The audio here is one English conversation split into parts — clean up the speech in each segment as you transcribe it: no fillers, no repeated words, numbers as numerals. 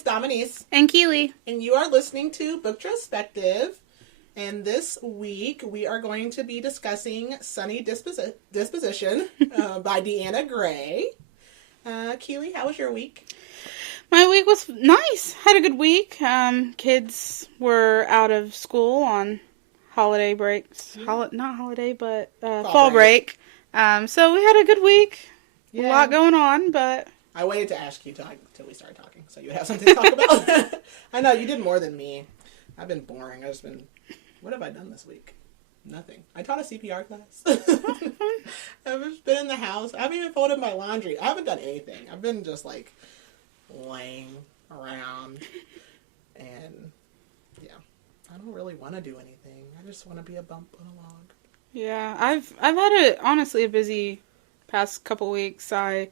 it's Dominique. And Keely. And you are listening to Booktrospective. And this week, we are going to be discussing Sunny Disposition by Deanna Gray. Keely, how was your week? My week was nice. Had a good week. Kids were out of school on holiday breaks. Not holiday, but fall break. So we had a good week. Yeah. A lot going on, but... I waited to ask you till we started talking, so you have something to talk about. I know, you did more than me. I've been boring. What have I done this week? Nothing. I taught a CPR class. I've just been in the house. I haven't even folded my laundry. I haven't done anything. I've been just, laying around. And, yeah. I don't really want to do anything. I just want to be a bump on a log. Yeah, I've had honestly a busy past couple weeks. I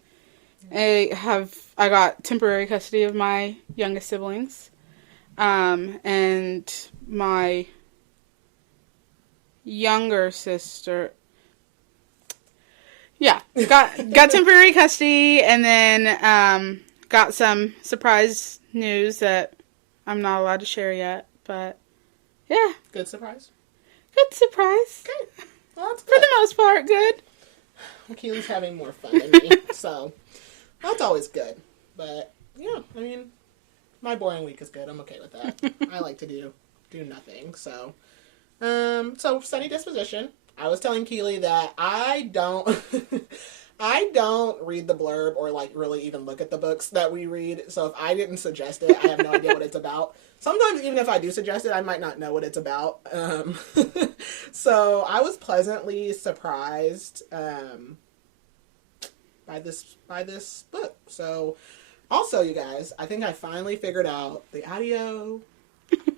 got temporary custody of my youngest siblings, and my younger sister. Yeah, got temporary custody, and then got some surprise news that I'm not allowed to share yet. But yeah, good surprise. Good surprise. Good. Well, that's good. For the most part, good. Keely's having more fun than me, so that's always good. But yeah, I mean, my boring week is good. I'm okay with that. I like to do nothing. So, Sunny Disposition. I was telling Keely that I don't read the blurb or really even look at the books that we read. So if I didn't suggest it, I have no idea what it's about. Sometimes even if I do suggest it, I might not know what it's about. So I was pleasantly surprised by this book. So also, you guys, I think I finally figured out the audio.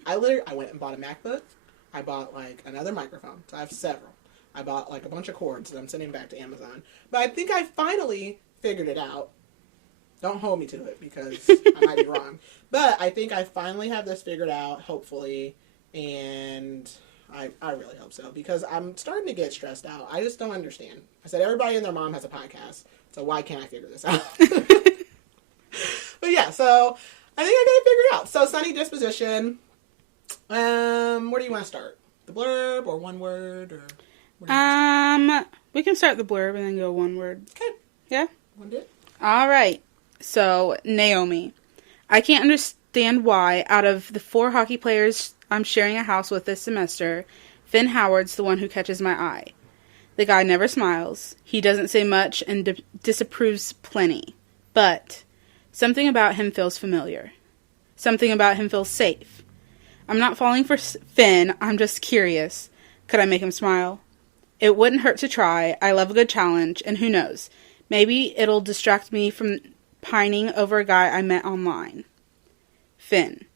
I went and bought a MacBook. I bought another microphone. So I have several. I bought a bunch of cords that I'm sending back to Amazon. But I think I finally figured it out. Don't hold me to it because I might be wrong. But I think I finally have this figured out, hopefully. And I really hope so because I'm starting to get stressed out. I just don't understand. I said everybody and their mom has a podcast. So why can't I figure this out? But yeah, so I think I got it figured out. So Sunny Disposition. Where do you want to start? The blurb or one word or... We can start the blurb and then go one word. Okay. Yeah? Want to do it? All right. So, Naomi. I can't understand why, out of the 4 hockey players I'm sharing a house with this semester, Finn Howard's the one who catches my eye. The guy never smiles. He doesn't say much and disapproves plenty. But something about him feels familiar. Something about him feels safe. I'm not falling for Finn. I'm just curious. Could I make him smile? It wouldn't hurt to try. I love a good challenge, and who knows? Maybe it'll distract me from pining over a guy I met online. Finn.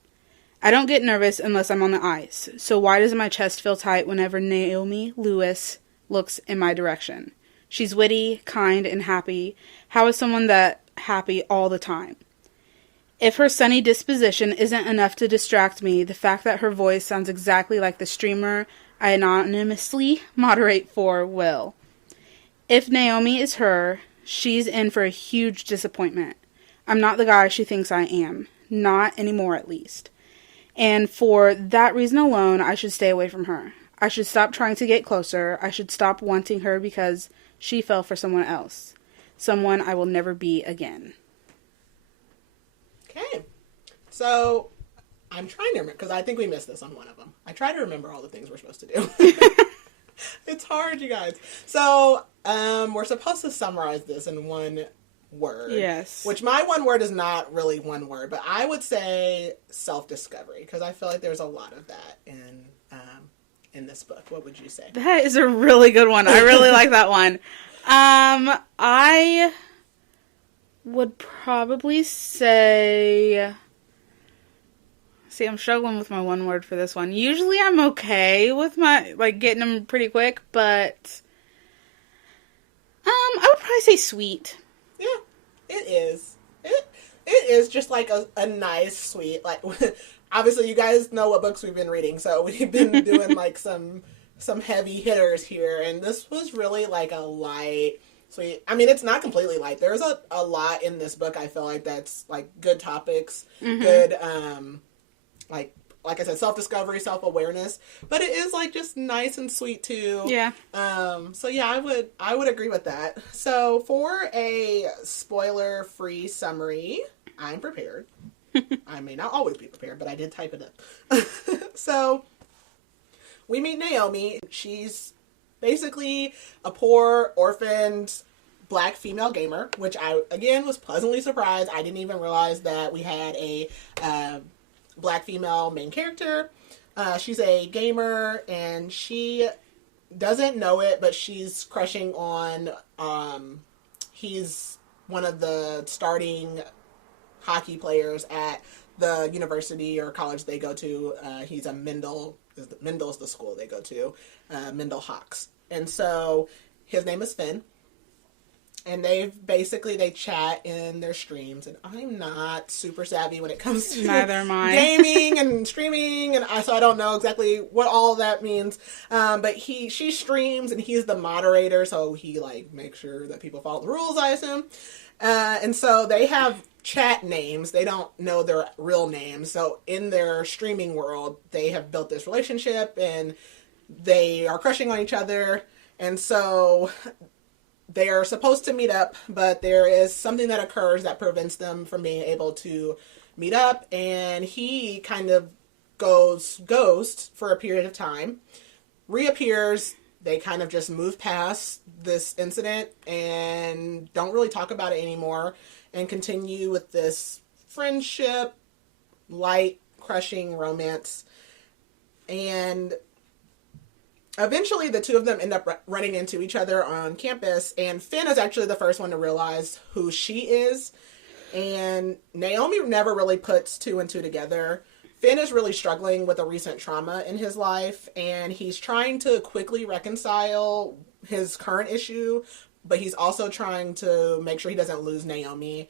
I don't get nervous unless I'm on the ice, so why does my chest feel tight whenever Naomi Lewis looks in my direction? She's witty, kind, and happy. How is someone that happy all the time? If her sunny disposition isn't enough to distract me, the fact that her voice sounds exactly like the streamer I anonymously moderate for will. If Naomi is her, she's in for a huge disappointment. I'm not the guy she thinks I am. Not anymore, at least. And for that reason alone, I should stay away from her. I should stop trying to get closer. I should stop wanting her because she fell for someone else. Someone I will never be again. Okay. So... I'm trying to remember, because I think we missed this on one of them. I try to remember all the things we're supposed to do. It's hard, you guys. So, we're supposed to summarize this in one word. Yes. Which my one word is not really one word, but I would say self-discovery, because I feel like there's a lot of that in this book. What would you say? That is a really good one. I really like that one. I would probably say... See, I'm struggling with my one word for this one. Usually I'm okay with my, getting them pretty quick, but, I would probably say sweet. Yeah, it is. It is just a nice sweet, obviously you guys know what books we've been reading, so we've been doing, some heavy hitters here, and this was really, a light, Sweet. I mean, it's not completely light. There's a lot in this book, I feel like, that's, like, good topics, good, like I said, self-discovery, self-awareness, but it is, like, just nice and sweet, too. Yeah. So, yeah, I would agree with that. So, for a spoiler-free summary, I'm prepared. I may not always be prepared, but I did type it up. So, we meet Naomi. She's basically a poor, orphaned, black female gamer, which I, again, was pleasantly surprised. I didn't even realize that we had a black female main character. She's a gamer, and she doesn't know it, but she's crushing on, he's one of the starting hockey players at the university or college they go to. He's a Mendel's the school they go to, Mendel Hawks. And so his name is Finn. And they chat in their streams, and I'm not super savvy when it comes to gaming and streaming, and so I don't know exactly what all that means. But she streams, and he's the moderator, so he like makes sure that people follow the rules, I assume. And so they have chat names. They don't know their real names. So in their streaming world, they have built this relationship, and they are crushing on each other. And so they are supposed to meet up, but there is something that occurs that prevents them from being able to meet up, and he kind of goes ghost for a period of time, reappears. They kind of just move past this incident and don't really talk about it anymore and continue with this friendship, light, crushing romance. And eventually, the two of them end up running into each other on campus, and Finn is actually the first one to realize who she is. And Naomi never really puts two and two together. Finn is really struggling with a recent trauma in his life, and he's trying to quickly reconcile his current issue, but he's also trying to make sure he doesn't lose Naomi,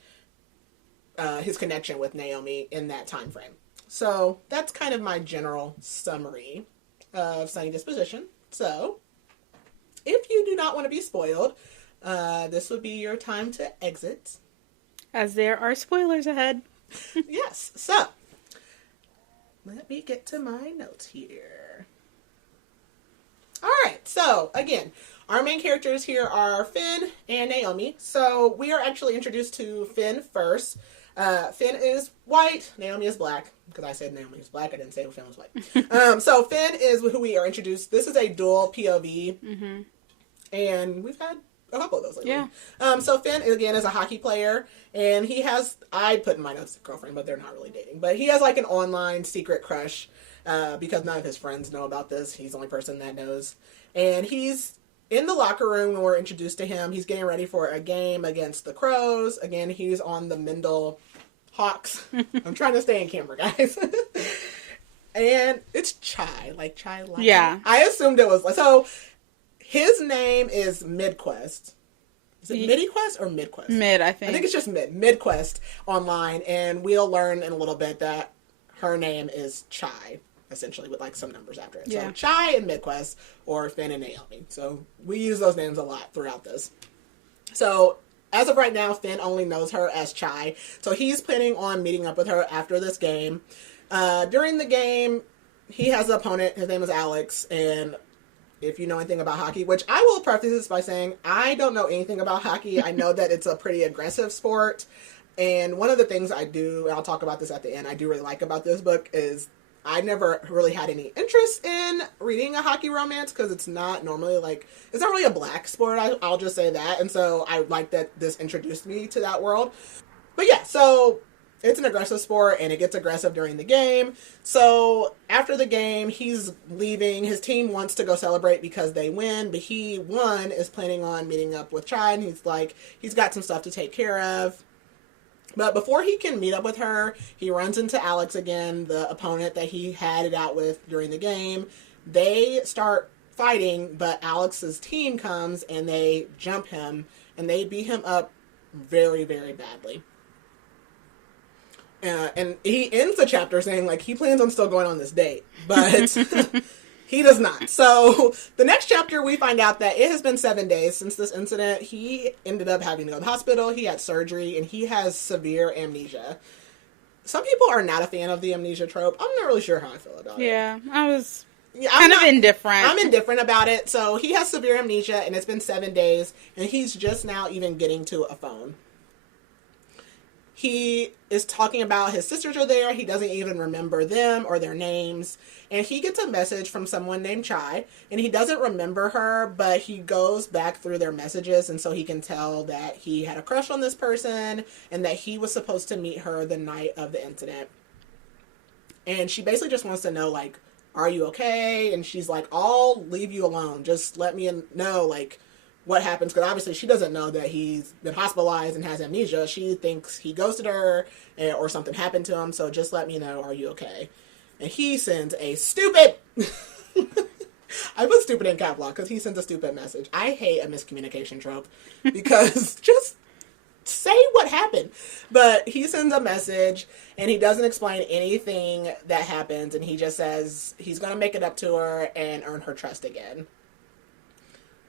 his connection with Naomi in that time frame. So that's kind of my general summary of Sunny Disposition. So, if you do not want to be spoiled, this would be your time to exit. As there are spoilers ahead. Yes. So, let me get to my notes here. Alright, so, again, our main characters here are Finn and Naomi. So, we are actually introduced to Finn first. Finn is white, Naomi is black. Because I said Naomi was black, I didn't say Finn was white. So Finn is who we are introduced. This is a dual POV. Mm-hmm. And we've had a couple of those lately. Yeah. So Finn, again, is a hockey player. And he has, I put in my notes, girlfriend, but they're not really dating. But he has like an online secret crush. Because none of his friends know about this. He's the only person that knows. And he's in the locker room when we're introduced to him. He's getting ready for a game against the Crows. Again, he's on the Mendel Hawks. I'm trying to stay in camera, guys. And it's Chai, like Chai Latte. Yeah. I assumed it was like, so his name is Midquest. Is it MidiQuest or Midquest? Mid, I think. I think it's just Midquest online, and we'll learn in a little bit that her name is Chai, essentially, with like some numbers after it. Yeah. So Chai and Midquest, or Finn and Naomi. So we use those names a lot throughout this. So as of right now, Finn only knows her as Chai. So he's planning on meeting up with her after this game. During the game, he has an opponent. His name is Alex. And if you know anything about hockey, which I will preface this by saying, I don't know anything about hockey. I know that it's a pretty aggressive sport. And one of the things I do, and I'll talk about this at the end, I do really like about this book is I never really had any interest in reading a hockey romance because it's not normally like, it's not really a black sport, I'll just say that. And so I like that this introduced me to that world. But yeah, so it's an aggressive sport and it gets aggressive during the game. So after the game, he's leaving. His team wants to go celebrate because they win, but he, is planning on meeting up with Chai, and he's got some stuff to take care of. But before he can meet up with her, he runs into Alex again, the opponent that he had it out with during the game. They start fighting, but Alex's team comes and they jump him, and they beat him up very, very badly. And he ends the chapter saying, like, he plans on still going on this date. But He does not. So the next chapter, we find out that it has been 7 days since this incident. He ended up having to go to the hospital. He had surgery, and he has severe amnesia. Some people are not a fan of the amnesia trope. I'm not really sure how I feel about it. Yeah, I was kind of indifferent. I'm indifferent about it. So he has severe amnesia, and it's been 7 days, and he's just now even getting to a phone. He is talking about his sisters are there. He doesn't even remember them or their names. And he gets a message from someone named Chai. And he doesn't remember her, but he goes back through their messages. And so he can tell that he had a crush on this person and that he was supposed to meet her the night of the incident. And she basically just wants to know, like, are you okay? And she's like, I'll leave you alone. Just let me know, like, what happens, because obviously she doesn't know that he's been hospitalized and has amnesia. She thinks he ghosted her or something happened to him, so just let me know, are you okay? And he sends a stupid... I put stupid in cap lock because he sends a stupid message. I hate a miscommunication trope because just say what happened. But he sends a message and he doesn't explain anything that happens, and he just says he's going to make it up to her and earn her trust again.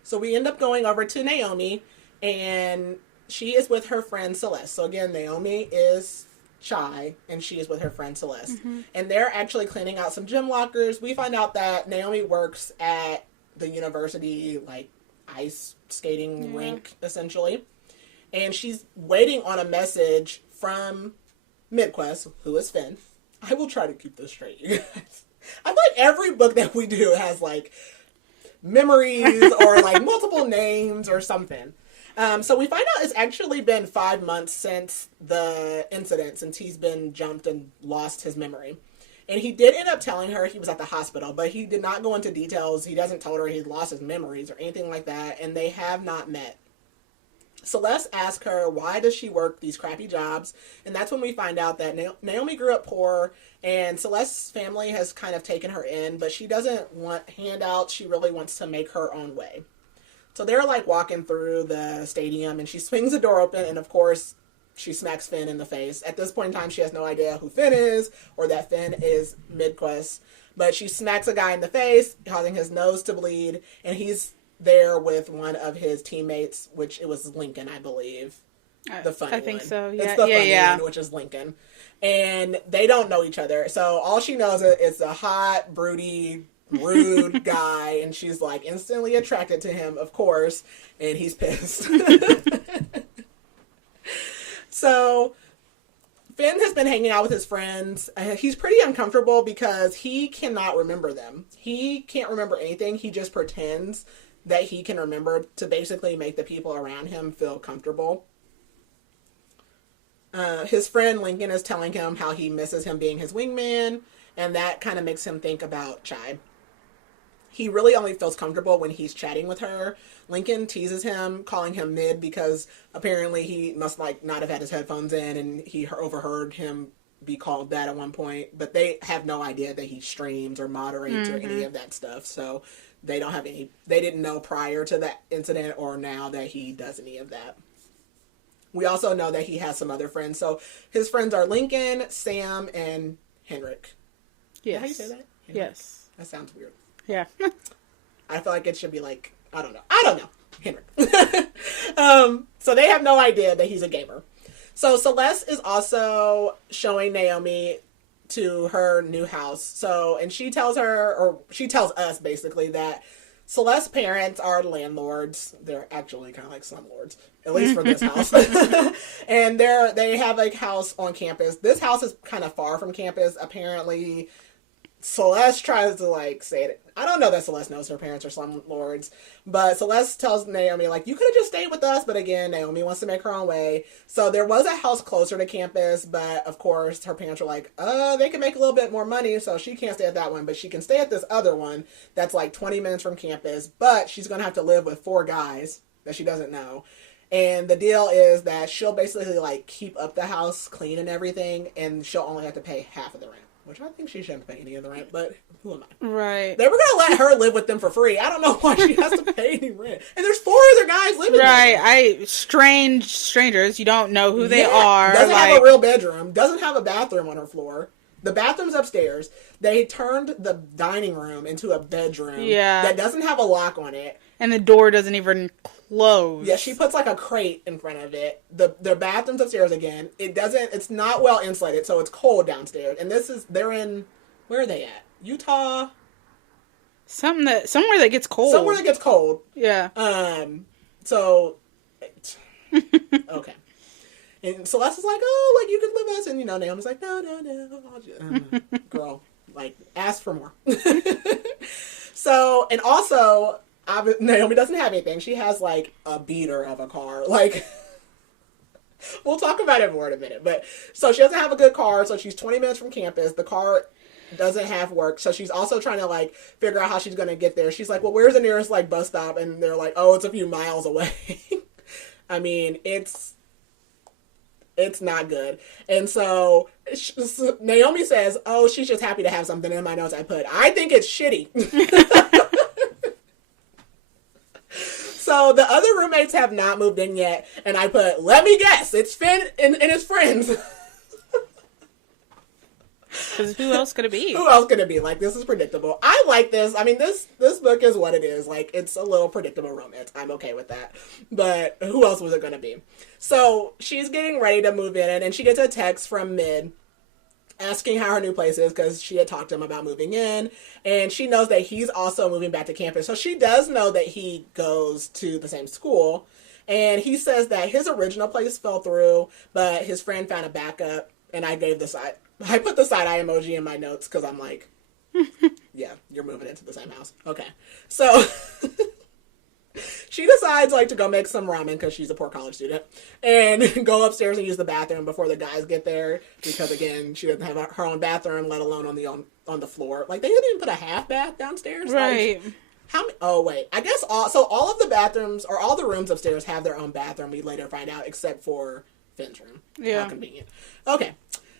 So we end up going over to Naomi, and she is with her friend Celeste. So again, Naomi is Chai, and she is with her friend Celeste. Mm-hmm. And they're actually cleaning out some gym lockers. We find out that Naomi works at the university, like, ice skating rink, essentially. And she's waiting on a message from Midquest, who is Finn. I will try to keep this straight, you guys. I feel like every book that we do has, like, memories or like multiple names or something. So we find out it's actually been 5 months since the incident, since he's been jumped and lost his memory. And he did end up telling her he was at the hospital, but he did not go into details. He doesn't tell her he lost his memories or anything like that, and they have not met. Celeste asks her, why does she work these crappy jobs? And that's when we find out that Naomi grew up poor, and Celeste's family has kind of taken her in, but she doesn't want handouts. She really wants to make her own way. So they're like walking through the stadium, and she swings the door open, and of course, she smacks Finn in the face. At this point in time, she has no idea who Finn is, or that Finn is Midquest. But she smacks a guy in the face, causing his nose to bleed, and he's there with one of his teammates, which it was Lincoln, I believe. The funny one. I think so, yeah. It's the funny one, which is Lincoln. And they don't know each other. So all she knows is a hot, broody, rude guy. And she's like instantly attracted to him, of course. And he's pissed. So Finn has been hanging out with his friends. He's pretty uncomfortable because he cannot remember them. He can't remember anything. He just pretends that he can remember to basically make the people around him feel comfortable. His friend Lincoln is telling him how he misses him being his wingman, and that kind of makes him think about Chai. He really only feels comfortable when he's chatting with her. Lincoln teases him, calling him mid, because apparently he must like not have had his headphones in, and he overheard him be called that at one point. But they have no idea that he streams or moderates or any of that stuff. So they don't have any. They didn't know prior to that incident or now that he does any of that. We also know that he has some other friends. So his friends are Lincoln, Sam, and Henrik. Yes. How do you say that? Henrik? Yes. That sounds weird. Yeah. I feel like it should be like, I don't know. Henrik. So they have no idea that he's a gamer. So Celeste is also showing Naomi to her new house. So, and she tells her, or she tells us basically, that Celeste's parents are landlords. They're actually kind of like slumlords, at least for this house. And they have a house on campus. This house is kind of far from campus. Apparently, Celeste tries to like say it. I don't know that Celeste knows her parents are slumlords, but Celeste tells Naomi, like, you could have just stayed with us. But again, Naomi wants to make her own way. So there was a house closer to campus, but of course her parents were like, they can make a little bit more money, so she can't stay at that one, but she can stay at this other one that's like 20 minutes from campus, but she's going to have to live with 4 guys that she doesn't know. And the deal is that she'll basically like keep up the house clean and everything, and she'll only have to pay half of the rent. Which I think she shouldn't pay any of the rent, but who am I? Right. They were going to let her live with them for free. I don't know why she has to pay any rent. And there's 4 other guys living there. Right. Strangers. You don't know who they are. Doesn't have a real bedroom. Doesn't have a bathroom on her floor. The bathroom's upstairs. They turned the dining room into a bedroom. Yeah. That doesn't have a lock on it. And the door doesn't even close. Yeah, she puts like a crate in front of it. The bathroom's upstairs again. It's not well insulated, so it's cold downstairs. And they're in, where are they at? Utah? Somewhere that gets cold. Somewhere that gets cold. Yeah. So, okay. And Celeste is like, oh, like, you could live with us. And, Naomi's like, no. Girl, like, ask for more. So, and also, Naomi doesn't have anything. She has, like, a beater of a car. Like, we'll talk about it more in a minute. But, so she doesn't have a good car. So she's 20 minutes from campus. The car doesn't have work. So she's also trying to, like, figure out how she's going to get there. She's like, well, where's the nearest, like, bus stop? And they're like, oh, it's a few miles away. I mean, it's not good. And so Naomi says, oh, she's just happy to have something. In my notes I put, I think it's shitty. So the other roommates have not moved in yet. And I put, let me guess, it's Finn and his friends. Because who else could it be? Who else could it be? Like, this is predictable. I like this. I mean, this book is what it is. Like, it's a little predictable romance. I'm okay with that. But who else was it going to be? So, she's getting ready to move in, and she gets a text from Mid asking how her new place is, because she had talked to him about moving in, and she knows that he's also moving back to campus. So, she does know that he goes to the same school, and he says that his original place fell through, but his friend found a backup, and I put the side eye emoji in my notes because I'm like, yeah, you're moving into the same house. Okay. So she decides, like, to go make some ramen because she's a poor college student and go upstairs and use the bathroom before the guys get there because, again, she doesn't have her own bathroom, let alone on the floor. Like, they didn't even put a half bath downstairs. Right. Like, oh, wait. I guess all of the bathrooms or all the rooms upstairs have their own bathroom, we later find out, except for Finn's room. Yeah. How convenient. Okay.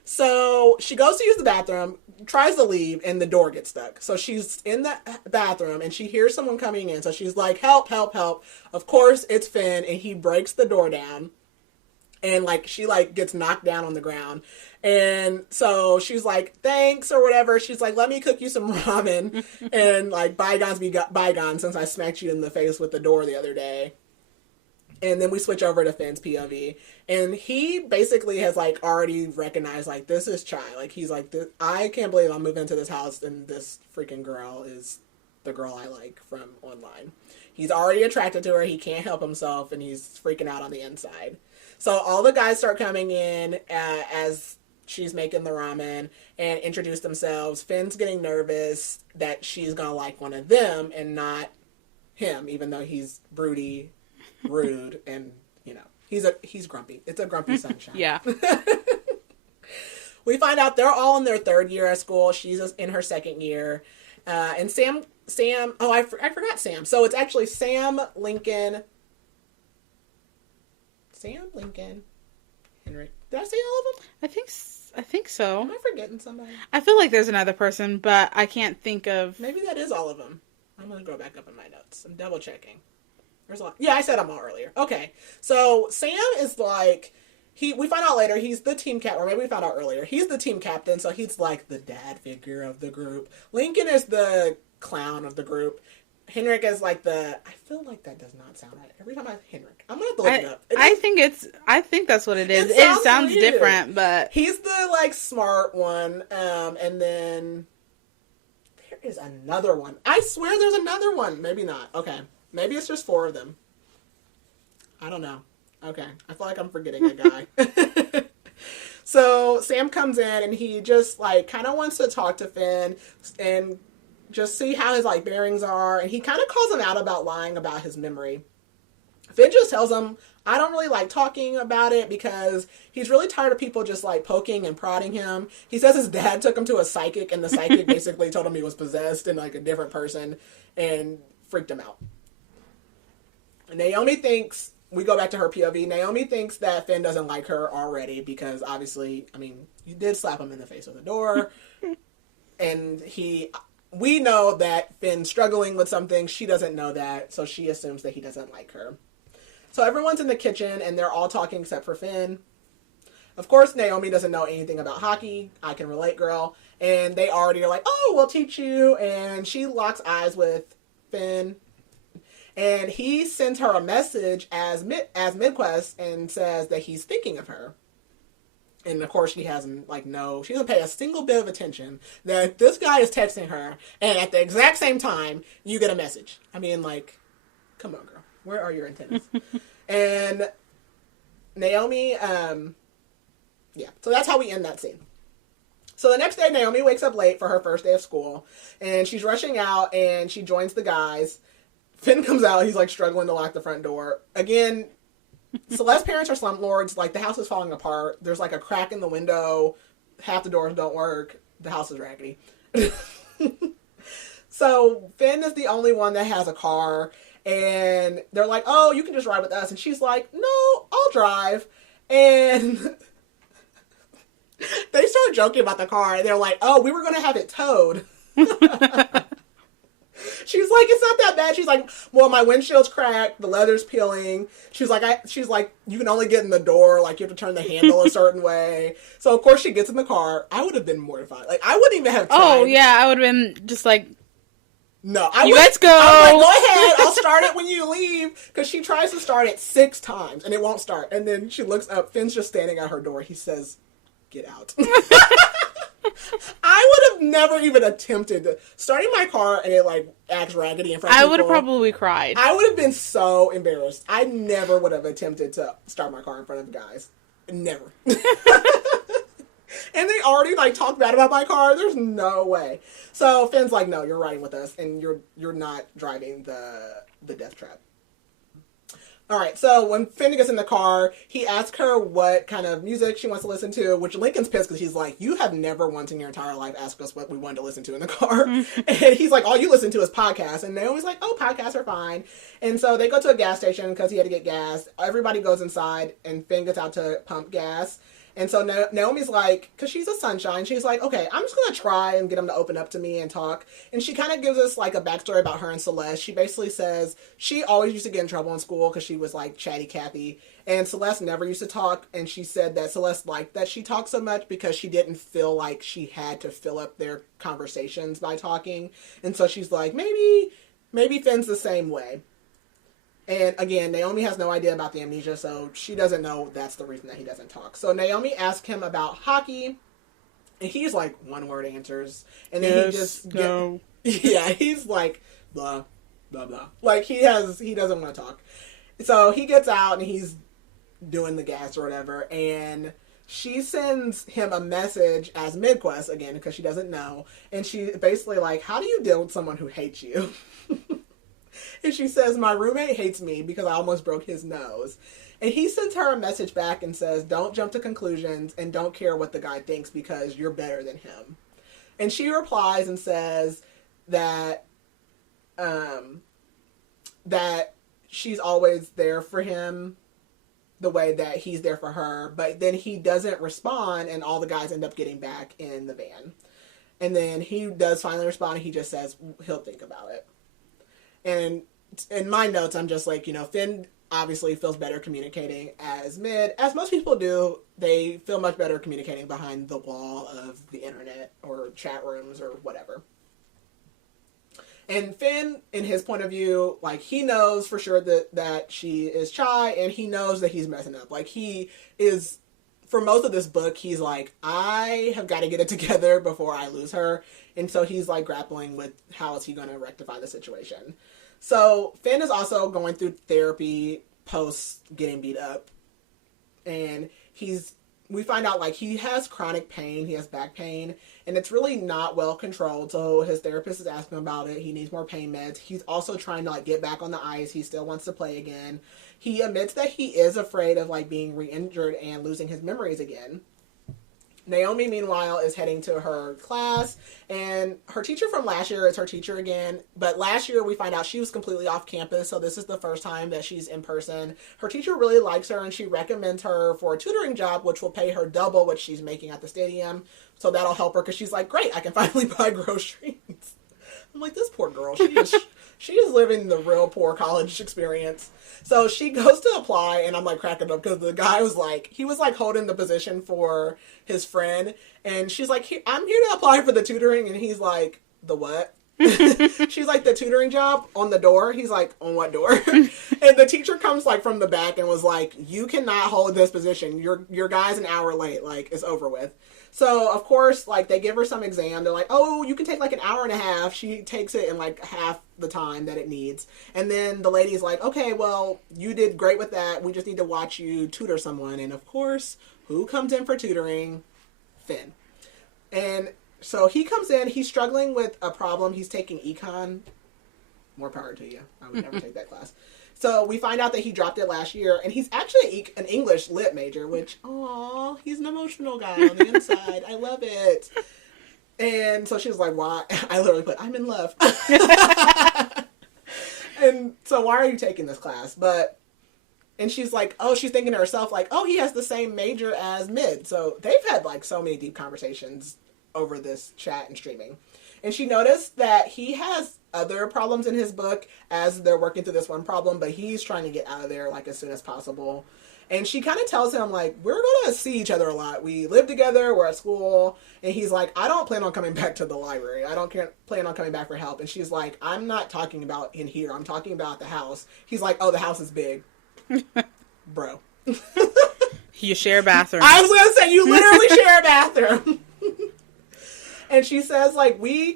So she goes to use the bathroom, tries to leave, and the door gets stuck. So she's in the bathroom, and she hears someone coming in. So she's like, help, help, help. Of course, it's Finn, and he breaks the door down. And, like, she, like, gets knocked down on the ground. And so she's like, thanks, or whatever. She's like, let me cook you some ramen. And, like, bygones be bygones since I smacked you in the face with the door the other day. And then we switch over to Finn's POV. And he basically has, like, already recognized, like, this is Chai. Like, he's like, I can't believe I'm moving into this house and this freaking girl is the girl I like from online. He's already attracted to her. He can't help himself. And he's freaking out on the inside. So all the guys start coming in as she's making the ramen and introduce themselves. Finn's getting nervous that she's going to like one of them and not him, even though he's broody, rude, and he's grumpy. It's a grumpy sunshine. Yeah. We find out they're all in their third year at school. She's in her second year, and Sam. Oh, I forgot Sam. So it's actually Sam, Lincoln, Henry. Did I say all of them? I think so. Am I forgetting somebody? I feel like there's another person, but I can't think of. Maybe that is all of them. I'm gonna go back up in my notes. I'm double checking. There's a lot. Yeah, I said them all earlier. Okay, so Sam is like we find out later he's the team captain, or maybe we found out earlier he's the team captain. So he's like the dad figure of the group. Lincoln is the clown of the group. Henrik is like I feel like that does not sound right. Every time Henrik, I'm gonna have to look it up. I think that's what it is. It sounds weird. different, but he's the like smart one. And then there is another one. I swear there's another one. Maybe not. Okay. Maybe it's just 4 of them. I don't know. Okay. I feel like I'm forgetting a guy. So Sam comes in and he just like kind of wants to talk to Finn and just see how his like bearings are. And he kind of calls him out about lying about his memory. Finn just tells him, I don't really like talking about it because he's really tired of people just like poking and prodding him. He says his dad took him to a psychic and the psychic basically told him he was possessed and like a different person and freaked him out. Naomi thinks, we go back to her POV, Naomi thinks that Finn doesn't like her already because obviously, I mean, you did slap him in the face with a door. And we know that Finn's struggling with something. She doesn't know that, so she assumes that he doesn't like her. So everyone's in the kitchen and they're all talking except for Finn. Of course, Naomi doesn't know anything about hockey. I can relate, girl. And they already are like, oh, we'll teach you. And she locks eyes with Finn. And he sends her a message as Midquest and says that he's thinking of her. And of course, she doesn't pay a single bit of attention that this guy is texting her. And at the exact same time, you get a message. I mean, like, come on, girl. Where are your antennas? And Naomi, yeah. So that's how we end that scene. So the next day, Naomi wakes up late for her first day of school. And she's rushing out and she joins the guys. Finn comes out. He's, like, struggling to lock the front door. Again, Celeste's parents are slumlords. Like, the house is falling apart. There's, like, a crack in the window. Half the doors don't work. The house is raggedy. So Finn is the only one that has a car. And they're like, oh, you can just ride with us. And she's like, no, I'll drive. And they start joking about the car. And they're like, oh, we were going to have it towed. She's like, it's not that bad. She's like, well, my windshield's cracked. The leather's peeling. She's like, you can only get in the door. Like, you have to turn the handle a certain way. So, of course, she gets in the car. I would have been mortified. Like, I wouldn't even have tried. Oh, yeah. I would have been just like, no, let's go. I'm like, go ahead. I'll start it when you leave. Because she tries to start it 6 times, and it won't start. And then she looks up. Finn's just standing at her door. He says, get out. I would have never even attempted starting my car and it, like, acts raggedy in front of people. I would have probably cried. I would have been so embarrassed. I never would have attempted to start my car in front of guys. Never. And they already, like, talked bad about my car. There's no way. So Finn's like, no, you're riding with us, and you're not driving the death trap. All right, so when Finn gets in the car, he asks her what kind of music she wants to listen to, which Lincoln's pissed because he's like, you have never once in your entire life asked us what we wanted to listen to in the car. And he's like, all you listen to is podcasts. And Naomi's like, oh, podcasts are fine. And so they go to a gas station because he had to get gas. Everybody goes inside, and Finn gets out to pump gas. And so Naomi's like, because she's a sunshine, she's like, okay, I'm just going to try and get him to open up to me and talk. And she kind of gives us, like, a backstory about her and Celeste. She basically says she always used to get in trouble in school because she was, like, chatty Cathy. And Celeste never used to talk. And she said that Celeste liked that she talked so much because she didn't feel like she had to fill up their conversations by talking. And so she's like, maybe Finn's the same way. And again, Naomi has no idea about the amnesia, so she doesn't know that's the reason that he doesn't talk. So Naomi asks him about hockey, and he's like one-word answers. And then yes, he just... no. Yeah, he's like, blah, blah, blah. Like, he doesn't want to talk. So he gets out, and he's doing the gas or whatever, and she sends him a message as Midquest, again, because she doesn't know. And she basically like, how do you deal with someone who hates you? And she says, my roommate hates me because I almost broke his nose. And he sends her a message back and says, don't jump to conclusions and don't care what the guy thinks because you're better than him. And she replies and says that that she's always there for him the way that he's there for her. But then he doesn't respond, and all the guys end up getting back in the van. And then he does finally respond, and he just says he'll think about it. And in my notes, I'm just like, Finn obviously feels better communicating as Mid. As most people do, they feel much better communicating behind the wall of the internet or chat rooms or whatever. And Finn, in his point of view, like, he knows for sure that she is shy, and he knows that he's messing up. Like, he is, for most of this book, he's like, I have got to get it together before I lose her. And so he's, like, grappling with how is he going to rectify the situation. So Finn is also going through therapy post getting beat up. And we find out, like, he has chronic pain. He has back pain. And it's really not well controlled. So his therapist is asking him about it. He needs more pain meds. He's also trying to, like, get back on the ice. He still wants to play again. He admits that he is afraid of, like, being re-injured and losing his memories again. Naomi, meanwhile, is heading to her class, and her teacher from last year is her teacher again, but last year we find out she was completely off campus, so this is the first time that she's in person. Her teacher really likes her, and she recommends her for a tutoring job, which will pay her double what she's making at the stadium, so that'll help her, because she's like, great, I can finally buy groceries. I'm like, this poor girl, she is living the real poor college experience. So she goes to apply, and I'm like cracking up because the guy was like, he was like holding the position for his friend, and she's like, I'm here to apply for the tutoring, and he's like, the what? She's like, the tutoring job on the door. He's like, on what door? And the teacher comes like from the back and was like, you cannot hold this position. Your guy's an hour late. Like, it's over with. So of course, like, they give her some exam. They're like, oh, you can take like an hour and a half. She takes it in like half the time that it needs. And then the lady's like, okay, well, you did great with that. We just need to watch you tutor someone. And of course, who comes in for tutoring? Finn. And so he comes in, he's struggling with a problem. He's taking econ. More power to you. I would never take that class. So we find out that he dropped it last year, and he's actually an English lit major, which, aw, he's an emotional guy on the inside. I love it. And so she was like, why? I literally put, I'm in love. And so why are you taking this class? And she's like, oh, she's thinking to herself, like, oh, he has the same major as Mid. So they've had like so many deep conversations over this chat and streaming. And she noticed that he has other problems in his book as they're working through this one problem, but he's trying to get out of there like as soon as possible. And she kind of tells him, like, we're going to see each other a lot. We live together, we're at school. And he's like, I don't plan on coming back to the library. I don't plan on coming back for help. And she's like, I'm not talking about in here. I'm talking about the house. He's like, oh, the house is big. Bro. You share a bathroom. I was going to say, you literally share a bathroom. And she says, like, we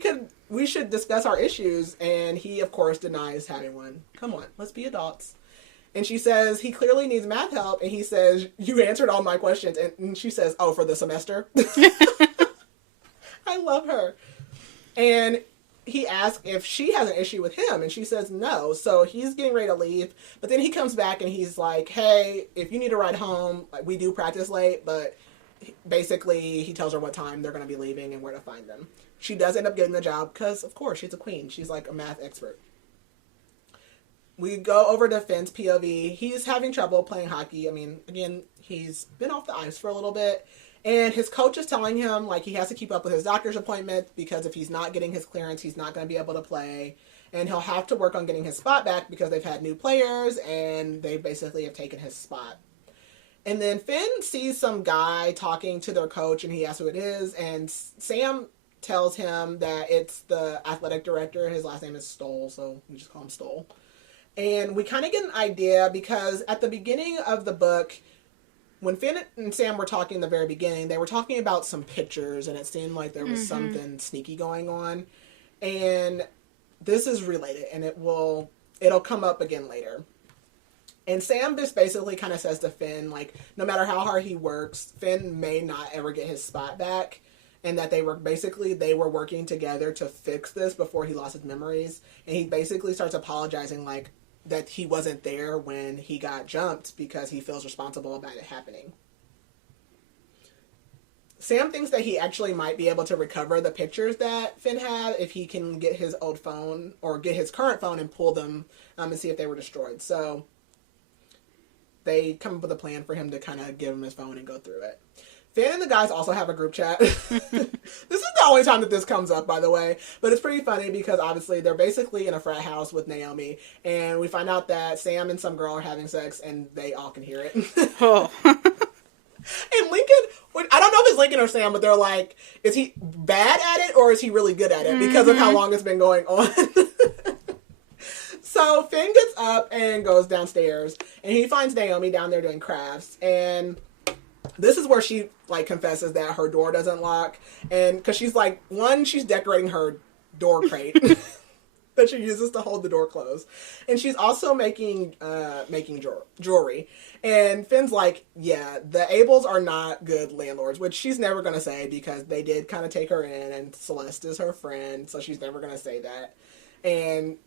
should discuss our issues. And he, of course, denies having one. Come on, let's be adults. And she says, he clearly needs math help. And he says, you answered all my questions. And she says, oh, for the semester? I love her. And he asks if she has an issue with him. And she says no. So he's getting ready to leave. But then he comes back and he's like, hey, if you need a ride home, like, we do practice late. But basically, he tells her what time they're going to be leaving and where to find them. She does end up getting the job because, of course, she's a queen. She's like a math expert. We go over to Finn's POV. He's having trouble playing hockey. I mean, again, he's been off the ice for a little bit. And his coach is telling him, like, he has to keep up with his doctor's appointment because if he's not getting his clearance, he's not going to be able to play. And he'll have to work on getting his spot back because they've had new players and they basically have taken his spot. And then Finn sees some guy talking to their coach and he asks who it is. And Sam tells him that it's the athletic director. His last name is Stoll, so we just call him Stoll. And we kind of get an idea because at the beginning of the book, when Finn and Sam were talking in the very beginning, they were talking about some pictures and it seemed like there was something sneaky going on. And this is related and it'll come up again later. And Sam just basically kind of says to Finn, like, no matter how hard he works, Finn may not ever get his spot back. And that they were working together to fix this before he lost his memories. And he basically starts apologizing, like, that he wasn't there when he got jumped because he feels responsible about it happening. Sam thinks that he actually might be able to recover the pictures that Finn had if he can get his old phone or get his current phone and pull them and see if they were destroyed. So they come up with a plan for him to kind of give him his phone and go through it. Finn and the guys also have a group chat. This is the only time that this comes up, by the way. But it's pretty funny because obviously they're basically in a frat house with Naomi. And we find out that Sam and some girl are having sex and they all can hear it. Oh. And Lincoln, I don't know if it's Lincoln or Sam, but they're like, is he bad at it or is he really good at it? Because of how long it's been going on. So Finn gets up and goes downstairs. And he finds Naomi down there doing crafts. And this is where she, like, confesses that her door doesn't lock. And because she's like, she's decorating her door crate that she uses to hold the door closed. And she's also making jewelry. And Finn's like, yeah, the Abels are not good landlords, which she's never going to say because they did kind of take her in and Celeste is her friend. So she's never going to say that. And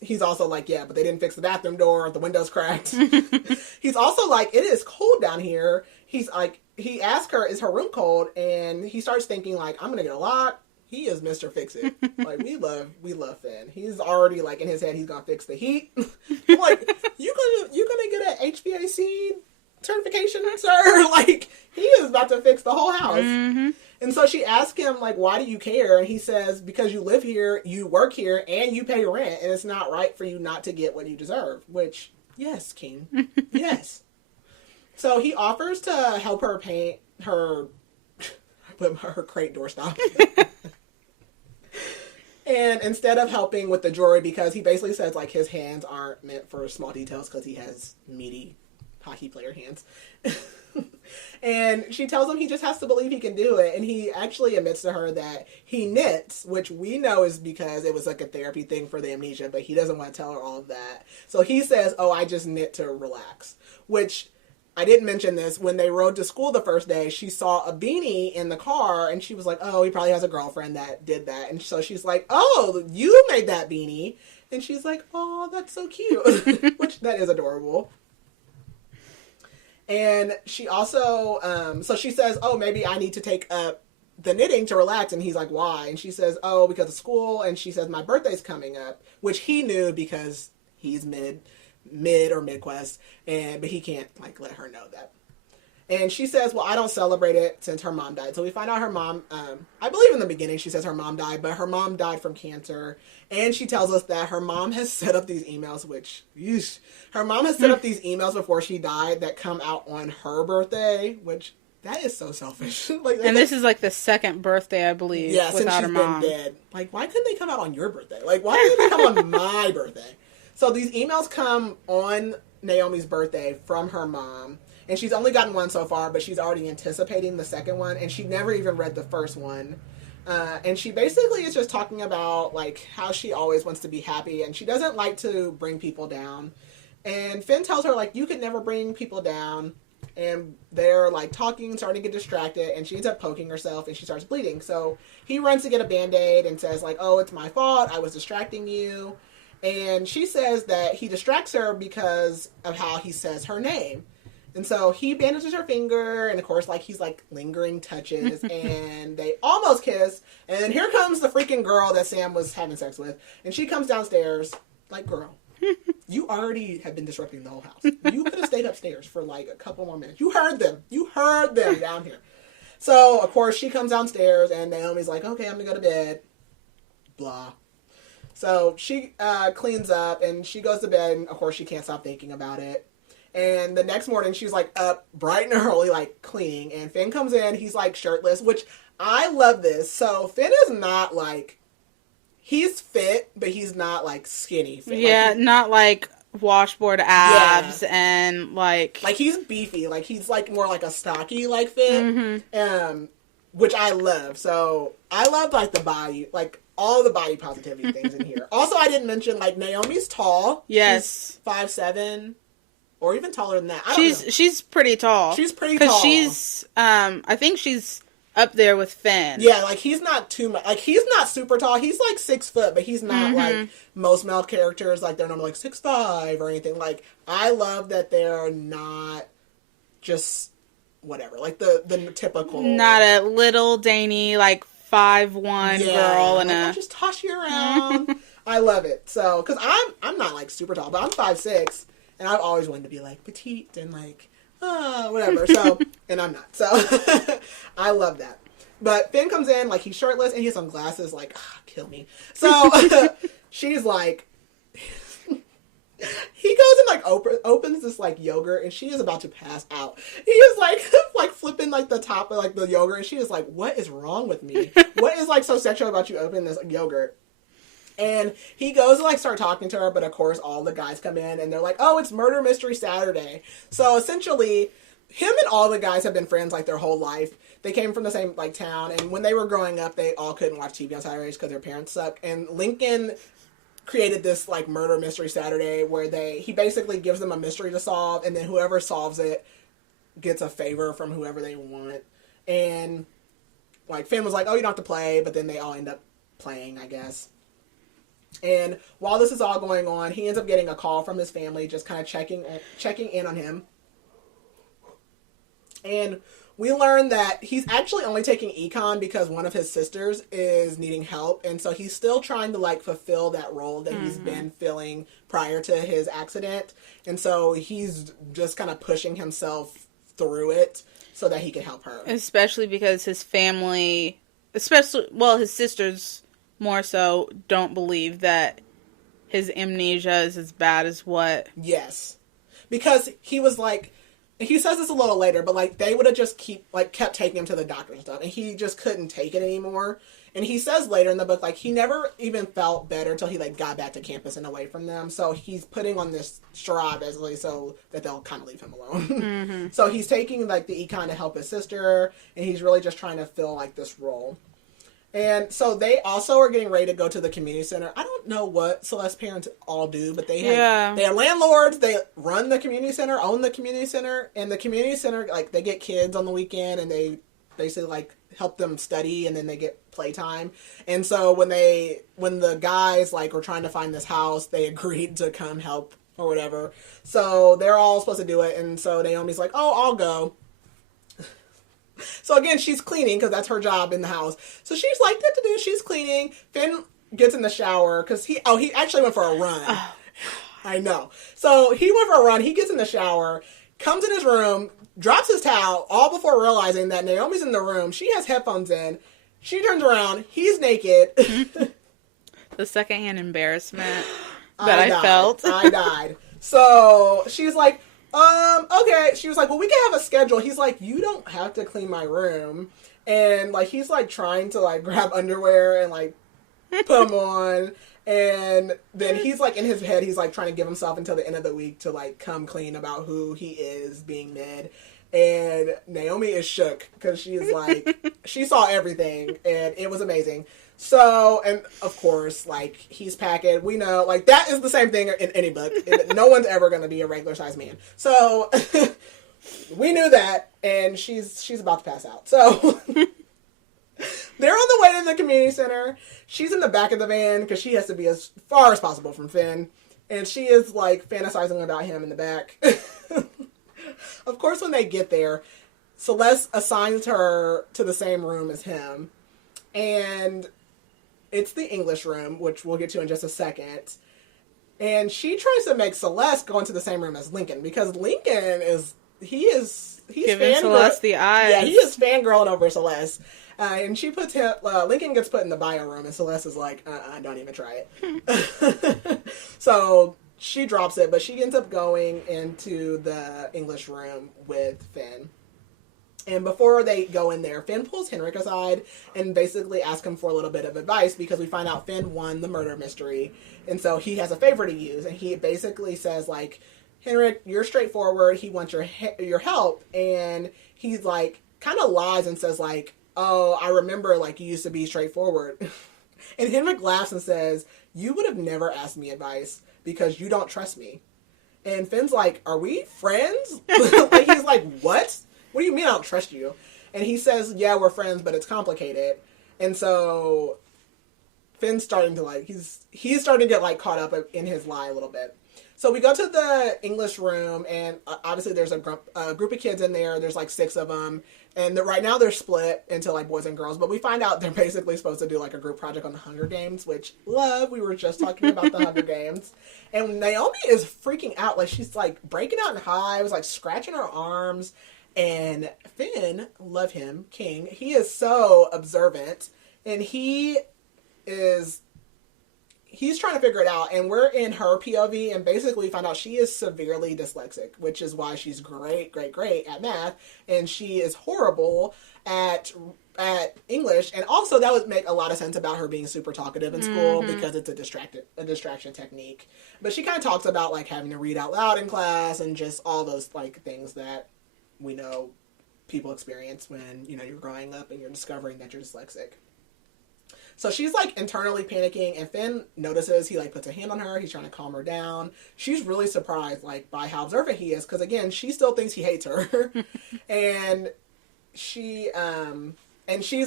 he's also like, yeah, but they didn't fix the bathroom door. The window's cracked. He's also like, it is cold down here. He's like, he asked her, is her room cold? And he starts thinking like, I'm going to get a lock. He is Mr. Fix It. Like, we love Finn. He's already like in his head, he's going to fix the heat. I'm like, you gonna get an HVAC certification, sir? Like, He is about to fix the whole house. Mm-hmm. And so she asked him, like, why do you care? And he says, because you live here, you work here, and you pay rent, and it's not right for you not to get what you deserve. Which, yes, King. Yes. So he offers to help her paint her crate doorstop. And instead of helping with the jewelry, because he basically says, like, his hands aren't meant for small details because he has meaty hockey player hands. And she tells him he just has to believe he can do it. And he actually admits to her that he knits, which we know is because it was like a therapy thing for the amnesia, but he doesn't want to tell her all of that. So he says, oh, I just knit to relax. Which, I didn't mention this, when they rode to school the first day, she saw a beanie in the car, and she was like, oh, he probably has a girlfriend that did that. And so she's like, oh, you made that beanie. And she's like, oh, that's so cute. Which, that is adorable. And she also, so she says, oh, maybe I need to take up the knitting to relax. And he's like, why? And she says, oh, because of school. And she says, my birthday's coming up, which he knew because he's mid or mid-quest, but he can't, like, let her know that. And she says, well, I don't celebrate it since her mom died. So we find out her mom, I believe in the beginning she says her mom died, but her mom died from cancer. And she tells us that her mom has set up these emails, which, yeesh, her mom has set up these emails before she died that come out on her birthday, which, that is so selfish. Like, and this is like the second birthday, I believe, yeah, without since she's her mom. been dead. Like, why couldn't they come out on your birthday? Like, why didn't they come on my birthday? So these emails come on Naomi's birthday from her mom. And she's only gotten one so far, but she's already anticipating the second one. And she never even read the first one. And she basically is just talking about, like, how she always wants to be happy. And she doesn't like to bring people down. And Finn tells her, like, you can never bring people down. And they're, like, talking, starting to get distracted. And she ends up poking herself, and she starts bleeding. So he runs to get a Band-Aid and says, like, oh, it's my fault. I was distracting you. And she says that he distracts her because of how he says her name. And so he bandages her finger, and of course, like, he's, like, lingering touches, and they almost kiss, and then here comes the freaking girl that Sam was having sex with, and she comes downstairs, like, girl, you already have been disrupting the whole house. You could have stayed upstairs for, like, a couple more minutes. You heard them down here. So, of course, she comes downstairs, and Naomi's like, okay, I'm gonna go to bed, blah. So she cleans up, and she goes to bed, and of course, she can't stop thinking about it. And the next morning, she's, like, up bright and early, like, cleaning. And Finn comes in. He's, like, shirtless, which I love this. So Finn is not, like, he's fit, but he's not, like, skinny fit. Yeah, like, not, like, washboard abs and, like... Like, he's beefy. Like, he's, like, more like a stocky, like, fit. Mm-hmm. Which I love. So I love, like, the body, like, all the body positivity things in here. Also, I didn't mention, like, Naomi's tall. Yes. She's 5'7". Or even taller than that. She's pretty tall. She's pretty tall. Because she's, I think she's up there with Finn. Yeah, like, he's not too much. Like, he's not super tall. He's, like, 6 foot, but he's not, like, most male characters. Like, they're normally, like, 6'5" or anything. Like, I love that they're not just whatever. Like, the typical. Not a little, dainty, like, 5'1" girl and I'll just toss you around. I love it. So, because I'm not, like, super tall, but I'm 5'6". And I've always wanted to be, like, petite and, like, whatever. So, and I'm not. So, I love that. But Finn comes in, like, he's shirtless, and he has some glasses, like, kill me. So, she's like, he goes and, like, opens this, like, yogurt, and she is about to pass out. He is, like, flipping, like, the top of, like, the yogurt, and she is like, what is wrong with me? What is, like, so sexual about you opening this yogurt? And he goes to, like, start talking to her, but of course all the guys come in and they're like, oh, it's Murder Mystery Saturday. So essentially, him and all the guys have been friends, like, their whole life. They came from the same, like, town, and when they were growing up, they all couldn't watch TV on Saturdays because their parents suck. And Lincoln created this, like, Murder Mystery Saturday where he basically gives them a mystery to solve, and then whoever solves it gets a favor from whoever they want. And, like, Finn was like, oh, you don't have to play, but then they all end up playing, I guess. And while this is all going on, he ends up getting a call from his family, just kind of checking in on him. And we learn that he's actually only taking econ because one of his sisters is needing help. And so he's still trying to, like, fulfill that role that he's been filling prior to his accident. And so he's just kind of pushing himself through it so that he can help her. Especially because his family, his sisters more so, don't believe that his amnesia is as bad as what... Yes. Because he was like, he says this a little later, but like they would have just kept taking him to the doctor and stuff, and he just couldn't take it anymore. And he says later in the book, like, he never even felt better until he, like, got back to campus and away from them. So he's putting on this charade, basically, so that they'll kind of leave him alone. Mm-hmm. So he's taking, like, the econ to help his sister, and he's really just trying to fill, like, this role. And so they also are getting ready to go to the community center. I don't know what Celeste's parents all do, but they are landlords. They run the community center, own the community center. And the community center, like, they get kids on the weekend, and they basically, like, help them study, and then they get playtime. And so when the guys, like, were trying to find this house, they agreed to come help or whatever. So they're all supposed to do it. And so Naomi's like, oh, I'll go. So again, she's cleaning because that's her job in the house. So she's like, she's cleaning. Finn gets in the shower because he actually went for a run. Oh. I know. So he went for a run. He gets in the shower, comes in his room, drops his towel, all before realizing that Naomi's in the room. She has headphones in. She turns around. He's naked. The secondhand embarrassment that I felt. I died. So she's like, okay. She was like, well, we can have a schedule. He's like, you don't have to clean my room. And, like, he's, like, trying to, like, grab underwear and, like, put them on. And then he's, like, in his head, he's, like, trying to give himself until the end of the week to, like, come clean about who he is being mid. And Naomi is shook because she's, like, she saw everything. And it was amazing. So, and of course, like, he's packing. We know, like, that is the same thing in any book. No one's ever going to be a regular sized man. So, we knew that, and she's about to pass out. So, they're on the way to the community center. She's in the back of the van because she has to be as far as possible from Finn. And she is, like, fantasizing about him in the back. Of course, when they get there, Celeste assigns her to the same room as him. And it's the English room, which we'll get to in just a second. And she tries to make Celeste go into the same room as Lincoln, because Lincoln he's giving Celeste the eyes. Yeah, he is fangirling over Celeste. And she puts him, Lincoln gets put in the bio room, and Celeste is like, don't even try it. So she drops it, but she ends up going into the English room with Finn. And before they go in there, Finn pulls Henrik aside and basically asks him for a little bit of advice, because we find out Finn won the murder mystery. And so he has a favor to use. And he basically says, like, Henrik, you're straightforward. He wants your help. And he's like, kind of lies and says, like, oh, I remember, like, you used to be straightforward. And Henrik laughs and says, you would have never asked me advice because you don't trust me. And Finn's like, are we friends? Like, he's like, what? What do you mean I don't trust you? And he says, yeah, we're friends, but it's complicated. And so Finn's starting to, like, he's starting to get, like, caught up in his lie a little bit. So we go to the English room, and obviously there's a group of kids in there. There's, like, 6 of them. And right now they're split into, like, boys and girls. But we find out they're basically supposed to do, like, a group project on the Hunger Games, which, love. We were just talking about the Hunger Games. And Naomi is freaking out. Like, she's, like, breaking out in hives, like, scratching her arms. And Finn, love him, King, he is so observant, and he's trying to figure it out, and we're in her POV, and basically find out she is severely dyslexic, which is why she's great at math, and she is horrible at English, and also that would make a lot of sense about her being super talkative in school, because it's a distraction technique. But she kind of talks about, like, having to read out loud in class, and just all those, like, things that we know people experience when, you know, you're growing up and you're discovering that you're dyslexic. So she's, like, internally panicking, and Finn notices. He, like, puts a hand on her. He's trying to calm her down. She's really surprised, like, by how observant he is, because, again, she still thinks he hates her. And she's,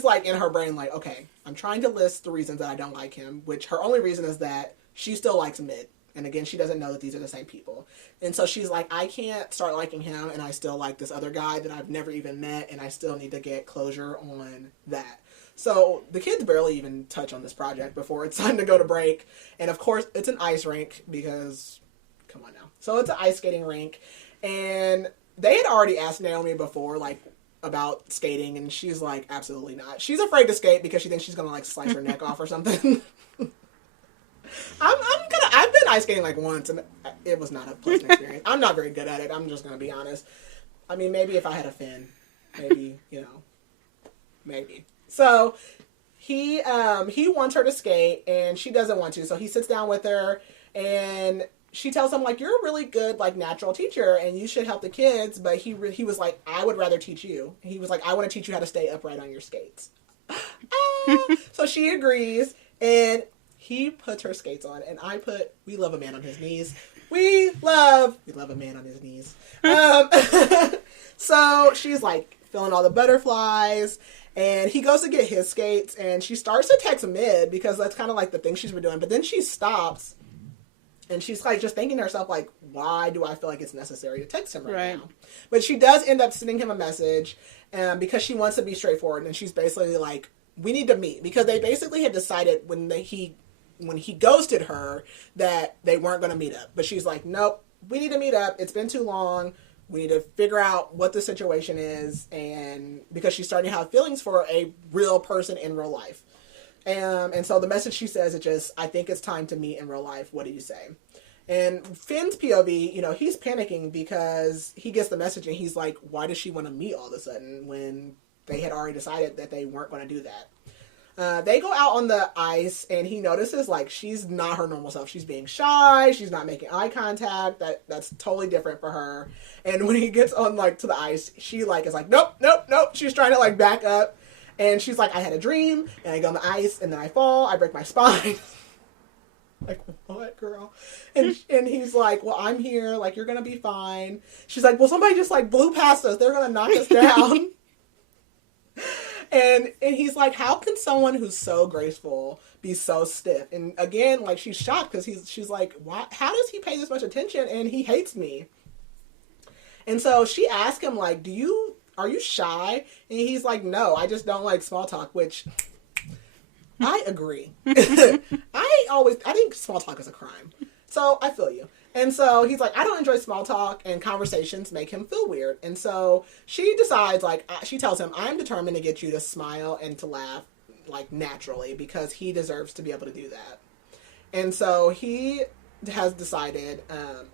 like, in her brain, like, okay, I'm trying to list the reasons that I don't like him, which her only reason is that she still likes Mid. And again, she doesn't know that these are the same people. And so she's like, I can't start liking him, and I still like this other guy that I've never even met, and I still need to get closure on that. So the kids barely even touch on this project before it's time to go to break. And of course, it's an ice rink because, come on now. So it's an ice skating rink. And they had already asked Naomi before, like, about skating, and she's like, absolutely not. She's afraid to skate because she thinks she's gonna, like, slice her neck off or something. I've been ice skating, like, once, and it was not a pleasant experience. I'm not very good at it. I'm just gonna be honest. I mean, maybe if I had a fin, maybe, maybe. So he wants her to skate, and she doesn't want to. So he sits down with her, and she tells him, like, you're a really good, like, natural teacher, and you should help the kids. But he was like, I would rather teach you. He was like, I want to teach you how to stay upright on your skates. So she agrees, and he puts her skates on, and we love a man on his knees. We love a man on his knees. So she's, like, feeling all the butterflies, and he goes to get his skates, and she starts to text mid, because that's kind of, like, the thing she's been doing. But then she stops, and she's, like, just thinking to herself, like, why do I feel like it's necessary to text him right now? But she does end up sending him a message, because she wants to be straightforward, and she's basically like, we need to meet. Because they basically had decided when he ghosted her that they weren't going to meet up. But she's like, nope, we need to meet up. It's been too long. We need to figure out what the situation is. And because she's starting to have feelings for a real person in real life. And so the message she says is just, I think it's time to meet in real life. What do you say? And Finn's POV, he's panicking because he gets the message and he's like, why does she want to meet all of a sudden when they had already decided that they weren't going to do that? They go out on the ice, and he notices, like, she's not her normal self. She's being shy. She's not making eye contact. That's totally different for her. And when he gets on, like, to the ice, she, like, is like, nope. She's trying to, like, back up. And she's like, I had a dream, and I go on the ice, and then I fall. I break my spine. Like, what, girl? And he's like, well, I'm here. Like, you're going to be fine. She's like, well, somebody just, like, blew past us. They're going to knock us down. And he's like, how can someone who's so graceful be so stiff? And again, like, she's shocked because she's like, why? How does he pay this much attention? And he hates me. And so she asks him, like, are you shy? And he's like, no, I just don't like small talk, which I agree. I think small talk is a crime. So I feel you. And so he's like, I don't enjoy small talk, and conversations make him feel weird. And so she decides, like, she tells him, I'm determined to get you to smile and to laugh, like, naturally, because he deserves to be able to do that. And so he has decided,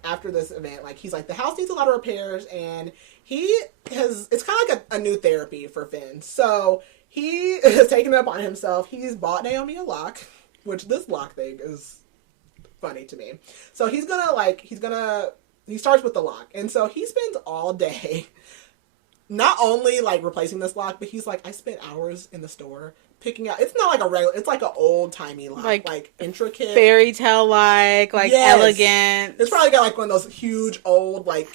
after this event, like, he's like, the house needs a lot of repairs, and it's kind of like a new therapy for Finn. So he has taken it upon himself. He's bought Naomi a lock, which this lock thing is funny to me. So he starts with the lock. And so he spends all day not only, like, replacing this lock, but he's like, I spent hours in the store picking out, it's not like a regular, it's like an old-timey lock, like intricate. Fairy tale-like, yes. Elegant. It's probably got, like, one of those huge old, like,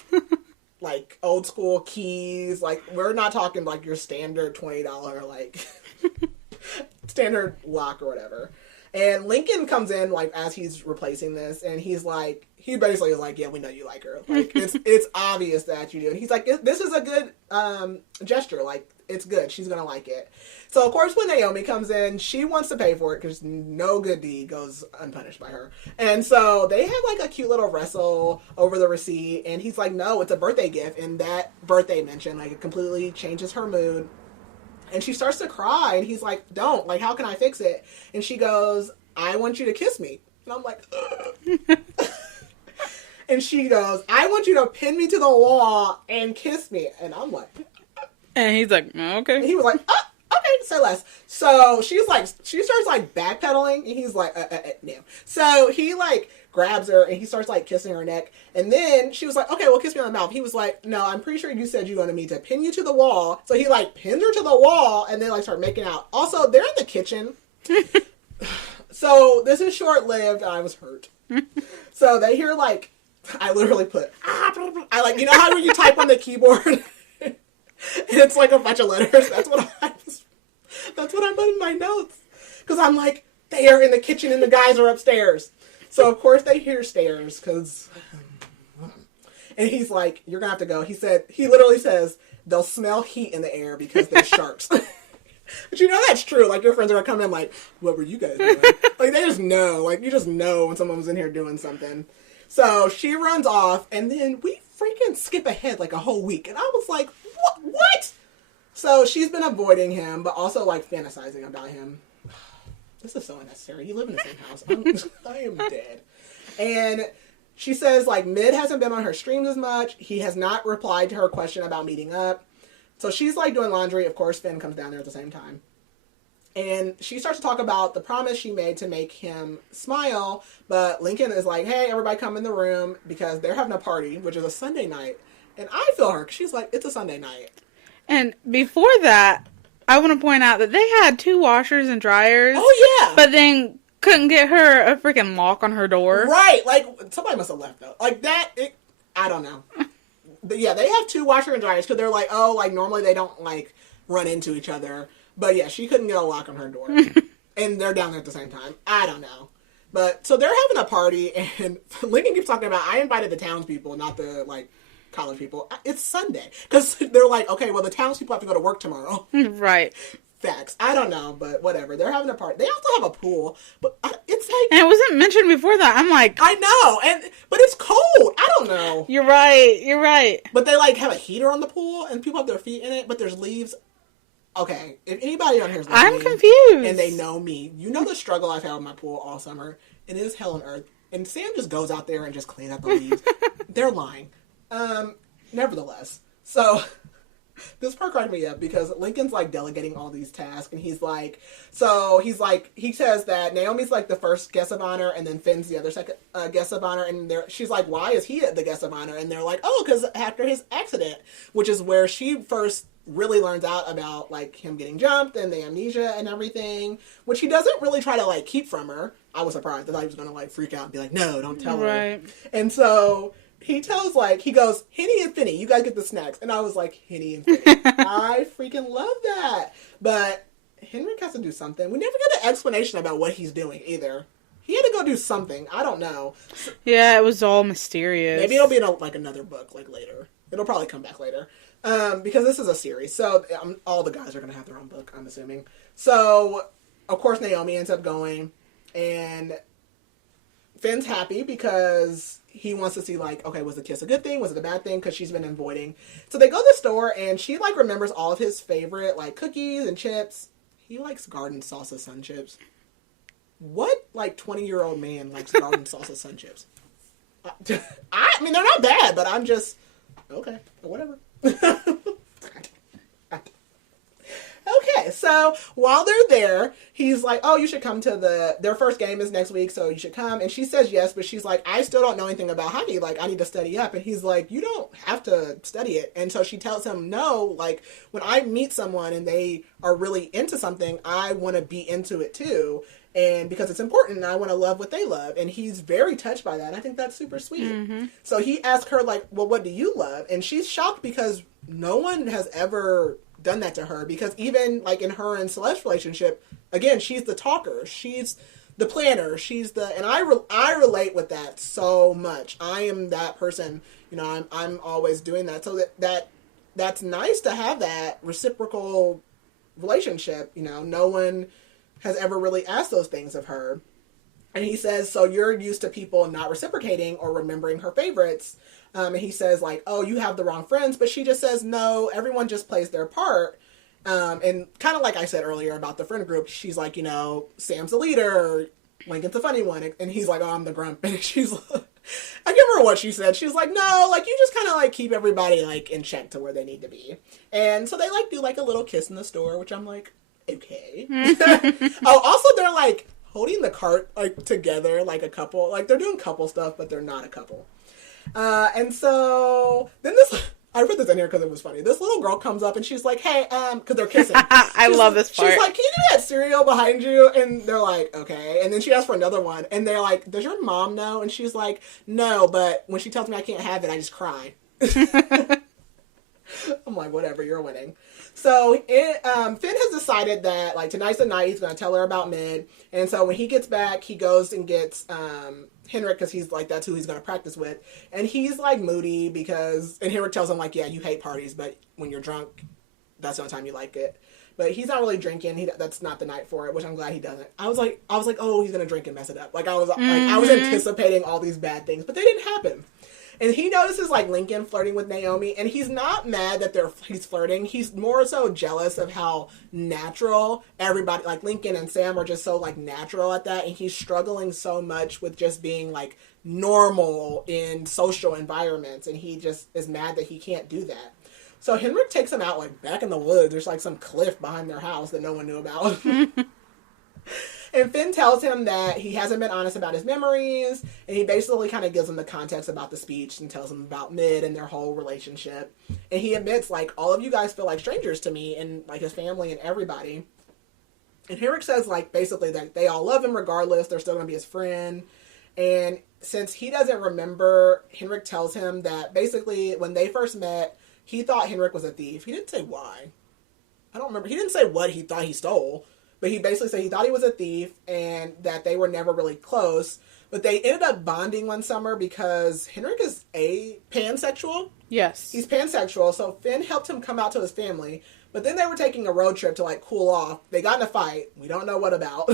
like, old school keys. Like, we're not talking, like, your standard $20, like, standard lock or whatever. And Lincoln comes in, like, as he's replacing this, and he basically is like, yeah, we know you like her. Like, it's obvious that you do. And he's like, this is a good gesture. Like, it's good. She's going to like it. So, of course, when Naomi comes in, she wants to pay for it because no good deed goes unpunished by her. And so they have, like, a cute little wrestle over the receipt. And he's like, no, it's a birthday gift. And that birthday mention, like, it completely changes her mood. And she starts to cry, and he's like, don't. Like, how can I fix it? And she goes, I want you to kiss me. And I'm like, ugh. And she goes, I want you to pin me to the wall and kiss me. And I'm like... And he's like, okay. And he was like, oh, okay, say less. So she starts, like, backpedaling, and he's like, no. So he, like, grabs her, and he starts, like, kissing her neck. And then she was like, okay, well, kiss me on the mouth. He was like, no, I'm pretty sure you said you wanted me to pin you to the wall. So he, like, pins her to the wall, and they, like, start making out. Also, they're in the kitchen. So this is short-lived. I was hurt. So they hear, like, I literally put, I, like, you know how when you type on the keyboard, and it's, like, a bunch of letters? That's what I put in my notes. Because I'm like, they are in the kitchen, and the guys are upstairs. So, of course, they hear stairs, because... And he's like, you're going to have to go. He literally says, they'll smell heat in the air because they're sharks. But you know that's true. Like, your friends are going to come in like, what were you guys doing? Like, they just know. Like, you just know when someone was in here doing something. So, she runs off, and then we freaking skip ahead like a whole week. And I was like, what? So she's been avoiding him, but also like fantasizing about him. This is so unnecessary. You live in the same house. I am dead. And she says like Mid hasn't been on her streams as much. He has not replied to her question about meeting up. So she's like doing laundry. Of course, Finn comes down there at the same time. And she starts to talk about the promise she made to make him smile. But Lincoln is like, hey, everybody come in the room because they're having a party, which is a Sunday night. And I feel her because she's like, it's a Sunday night. And before that, I want to point out that they had 2 washers and dryers. Oh, yeah. But then couldn't get her a freaking lock on her door. Right. Like, somebody must have left, though. Like, that, I don't know. But yeah, they have 2 washer and dryers because they're like, oh, like, normally they don't, like, run into each other. But yeah, she couldn't get a lock on her door. And they're down there at the same time. I don't know. But, so they're having a party, and Lincoln keeps talking about, I invited the townspeople, not the, like, college people. It's Sunday. Because they're like, okay, well, the townspeople have to go to work tomorrow. Right. Facts. I don't know, but whatever. They're having a party. They also have a pool, but it's like... And it wasn't mentioned before that. I'm like... I know, but it's cold. I don't know. You're right. But they, like, have a heater on the pool, and people have their feet in it, but there's leaves. Okay, if anybody on here is listening... I'm confused. And they know me. You know the struggle I've had with my pool all summer. It is hell on earth. And Sam just goes out there and just cleans out the leaves. They're lying. Nevertheless. So... This part cracked me up because Lincoln's like delegating all these tasks and he says that Naomi's like the first guest of honor and then Finn's the other second guest of honor and she's like, why is he the guest of honor? And they're like, oh, because after his accident, which is where she first really learns out about like him getting jumped and the amnesia and everything, which he doesn't really try to like keep from her. I was surprised. I thought he was going to like freak out and be like, no, don't tell her. And so... He tells, like, he goes, Henny and Finny, you guys get the snacks. And I was like, Henny and Finny. I freaking love that. But Henrik has to do something. We never get an explanation about what he's doing, either. He had to go do something. I don't know. Yeah, it was all mysterious. Maybe it'll be in, another book, like, later. It'll probably come back later. Because this is a series. So, all the guys are going to have their own book, I'm assuming. So, of course, Naomi ends up going. And Finn's happy because... he wants to see, like, okay, was the kiss a good thing? Was it a bad thing? Because she's been avoiding. So they go to the store, and she, like, remembers all of his favorite, like, cookies and chips. He likes garden salsa sun chips. What, like, 20-year-old man likes garden salsa sun chips? I mean, they're not bad, but I'm just, okay, whatever. Okay, so while they're there, he's like, oh, you should come to their first game is next week, so you should come. And she says yes, but she's like, I still don't know anything about hockey. Like, I need to study up. And he's like, you don't have to study it. And so she tells him, no, like, when I meet someone and they are really into something, I want to be into it too. And because it's important, and I want to love what they love. And he's very touched by that. I think that's super sweet. Mm-hmm. So he asks her, like, well, what do you love? And she's shocked because no one has ever done that to her, because even like in her and Celeste's relationship, again, she's the talker, she's the planner, she's the, and I relate with that so much. I am that person, you know, I'm always doing that. So that's nice to have that reciprocal relationship. You know, no one has ever really asked those things of her. And he says, so you're used to people not reciprocating or remembering her favorites. And he says, like, oh, you have the wrong friends. But she just says, no, everyone just plays their part. And kind of like I said earlier about the friend group, she's like, you know, Sam's the leader, Lincoln's the funny one. And he's like, oh, I'm the grump. And she's like, I can't remember what she said. She was like, no, like, you just kind of, like, keep everybody, like, in check to where they need to be. And so they, like, do, like, a little kiss in the store, which I'm like, okay. Oh, also, they're, like, holding the cart, like, together, like a couple. Like, they're doing couple stuff, but they're not a couple. And so then I put this in here because it was funny. This little girl comes up and she's like, hey, because they're kissing. I love this part. She's like, can you do that cereal behind you? And they're like, okay. And then she asks for another one. And they're like, does your mom know? And she's like, no, but when she tells me I can't have it, I just cry. I'm like, whatever, you're winning. So Finn has decided that, like, tonight's the night he's going to tell her about Mid. And so when he gets back, he goes and gets Henrik, because he's like, that's who he's going to practice with. And he's like moody and Henrik tells him, like, yeah, you hate parties, but when you're drunk, that's the only time you like it. But he's not really drinking. That's not the night for it, which I'm glad he doesn't. I was like, oh, he's going to drink and mess it up. Like, I was anticipating all these bad things, but they didn't happen. And he notices, like, Lincoln flirting with Naomi, and he's not mad that he's flirting. He's more so jealous of how natural everybody, like, Lincoln and Sam are just so, like, natural at that, and he's struggling so much with just being, like, normal in social environments, and he just is mad that he can't do that. So Henrik takes him out, like, back in the woods. There's, like, some cliff behind their house that no one knew about. And Finn tells him that he hasn't been honest about his memories, and he basically kind of gives him the context about the speech and tells him about Mid and their whole relationship. And he admits, like, all of you guys feel like strangers to me, and, like, his family and everybody. And Henrik says, like, basically that they all love him regardless. They're still going to be his friend. And since he doesn't remember, Henrik tells him that basically when they first met, he thought Henrik was a thief. He didn't say why. I don't remember. He didn't say what he thought he stole. But he basically said he thought he was a thief and that they were never really close. But they ended up bonding one summer because Henrik is pansexual. Yes. He's pansexual, so Finn helped him come out to his family. But then they were taking a road trip to, like, cool off. They got in a fight. We don't know what about.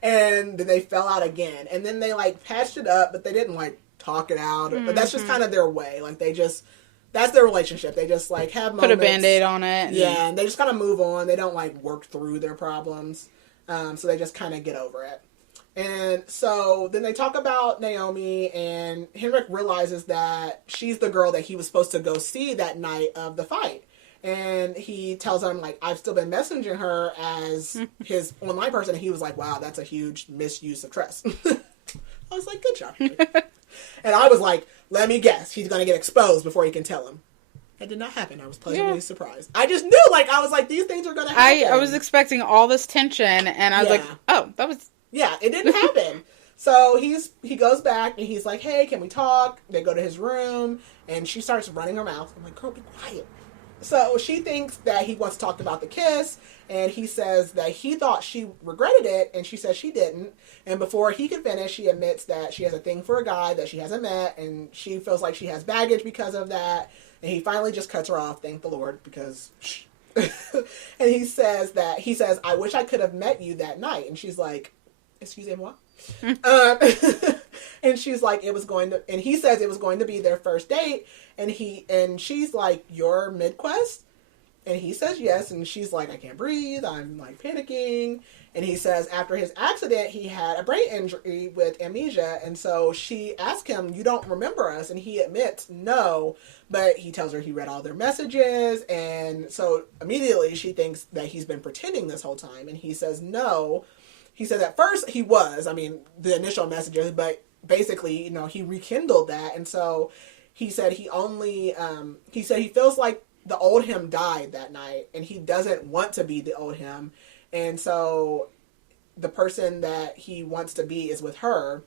And then they fell out again. And then they, like, patched it up, but they didn't, like, talk it out. But that's just kind of their way. Like, they just... That's their relationship. They just, like, have moments. Put a Band-Aid on it. Yeah, and they just kind of move on. They don't, like, work through their problems. So they just kind of get over it. And so then they talk about Naomi, and Henrik realizes that she's the girl that he was supposed to go see that night of the fight. And he tells him, like, I've still been messaging her as his online person. And he was like, wow, that's a huge misuse of trust. I was like, good job, Henrik. And I was like, let me guess, he's going to get exposed before he can tell him. That did not happen. I was pleasantly surprised. I just knew, like, I was like, these things are going to happen. I was expecting all this tension, and I was like, oh, that was... Yeah, it didn't happen. So he goes back, and he's like, hey, can we talk? They go to his room, and she starts running her mouth. I'm like, girl, be quiet. So she thinks that he wants to talk about the kiss, and he says that he thought she regretted it, and she says she didn't. And before he can finish, she admits that she has a thing for a guy that she hasn't met, and she feels like she has baggage because of that. And he finally just cuts her off, thank the Lord, because... And he says, I wish I could have met you that night. And she's like, excusez-moi? And she's like, and he says it was going to be their first date. And she's like, you're MidQuest? And he says yes. And she's like, I can't breathe. I'm, like, panicking. And he says after his accident, he had a brain injury with amnesia. And so she asked him, you don't remember us? And he admits no. But he tells her he read all their messages. And so immediately she thinks that he's been pretending this whole time. And he says no. He said at first he was, the initial messages, but basically, he rekindled that. And so he said he feels like the old him died that night, and he doesn't want to be the old him. And so the person that he wants to be is with her,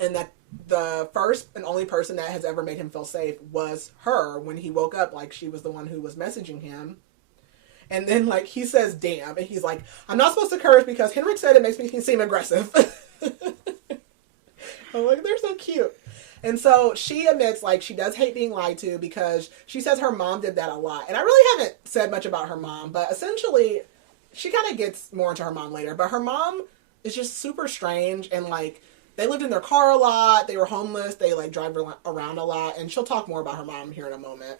and that the first and only person that has ever made him feel safe was her. When he woke up, like, she was the one who was messaging him. And then, like, he says, damn. And he's like, I'm not supposed to curse because Henrik said it makes me seem aggressive. I'm like, they're so cute. And so she admits, like, she does hate being lied to because she says her mom did that a lot. And I really haven't said much about her mom, but essentially, she kind of gets more into her mom later. But her mom is just super strange, and, like, they lived in their car a lot. They were homeless. They, like, drive around a lot. And she'll talk more about her mom here in a moment.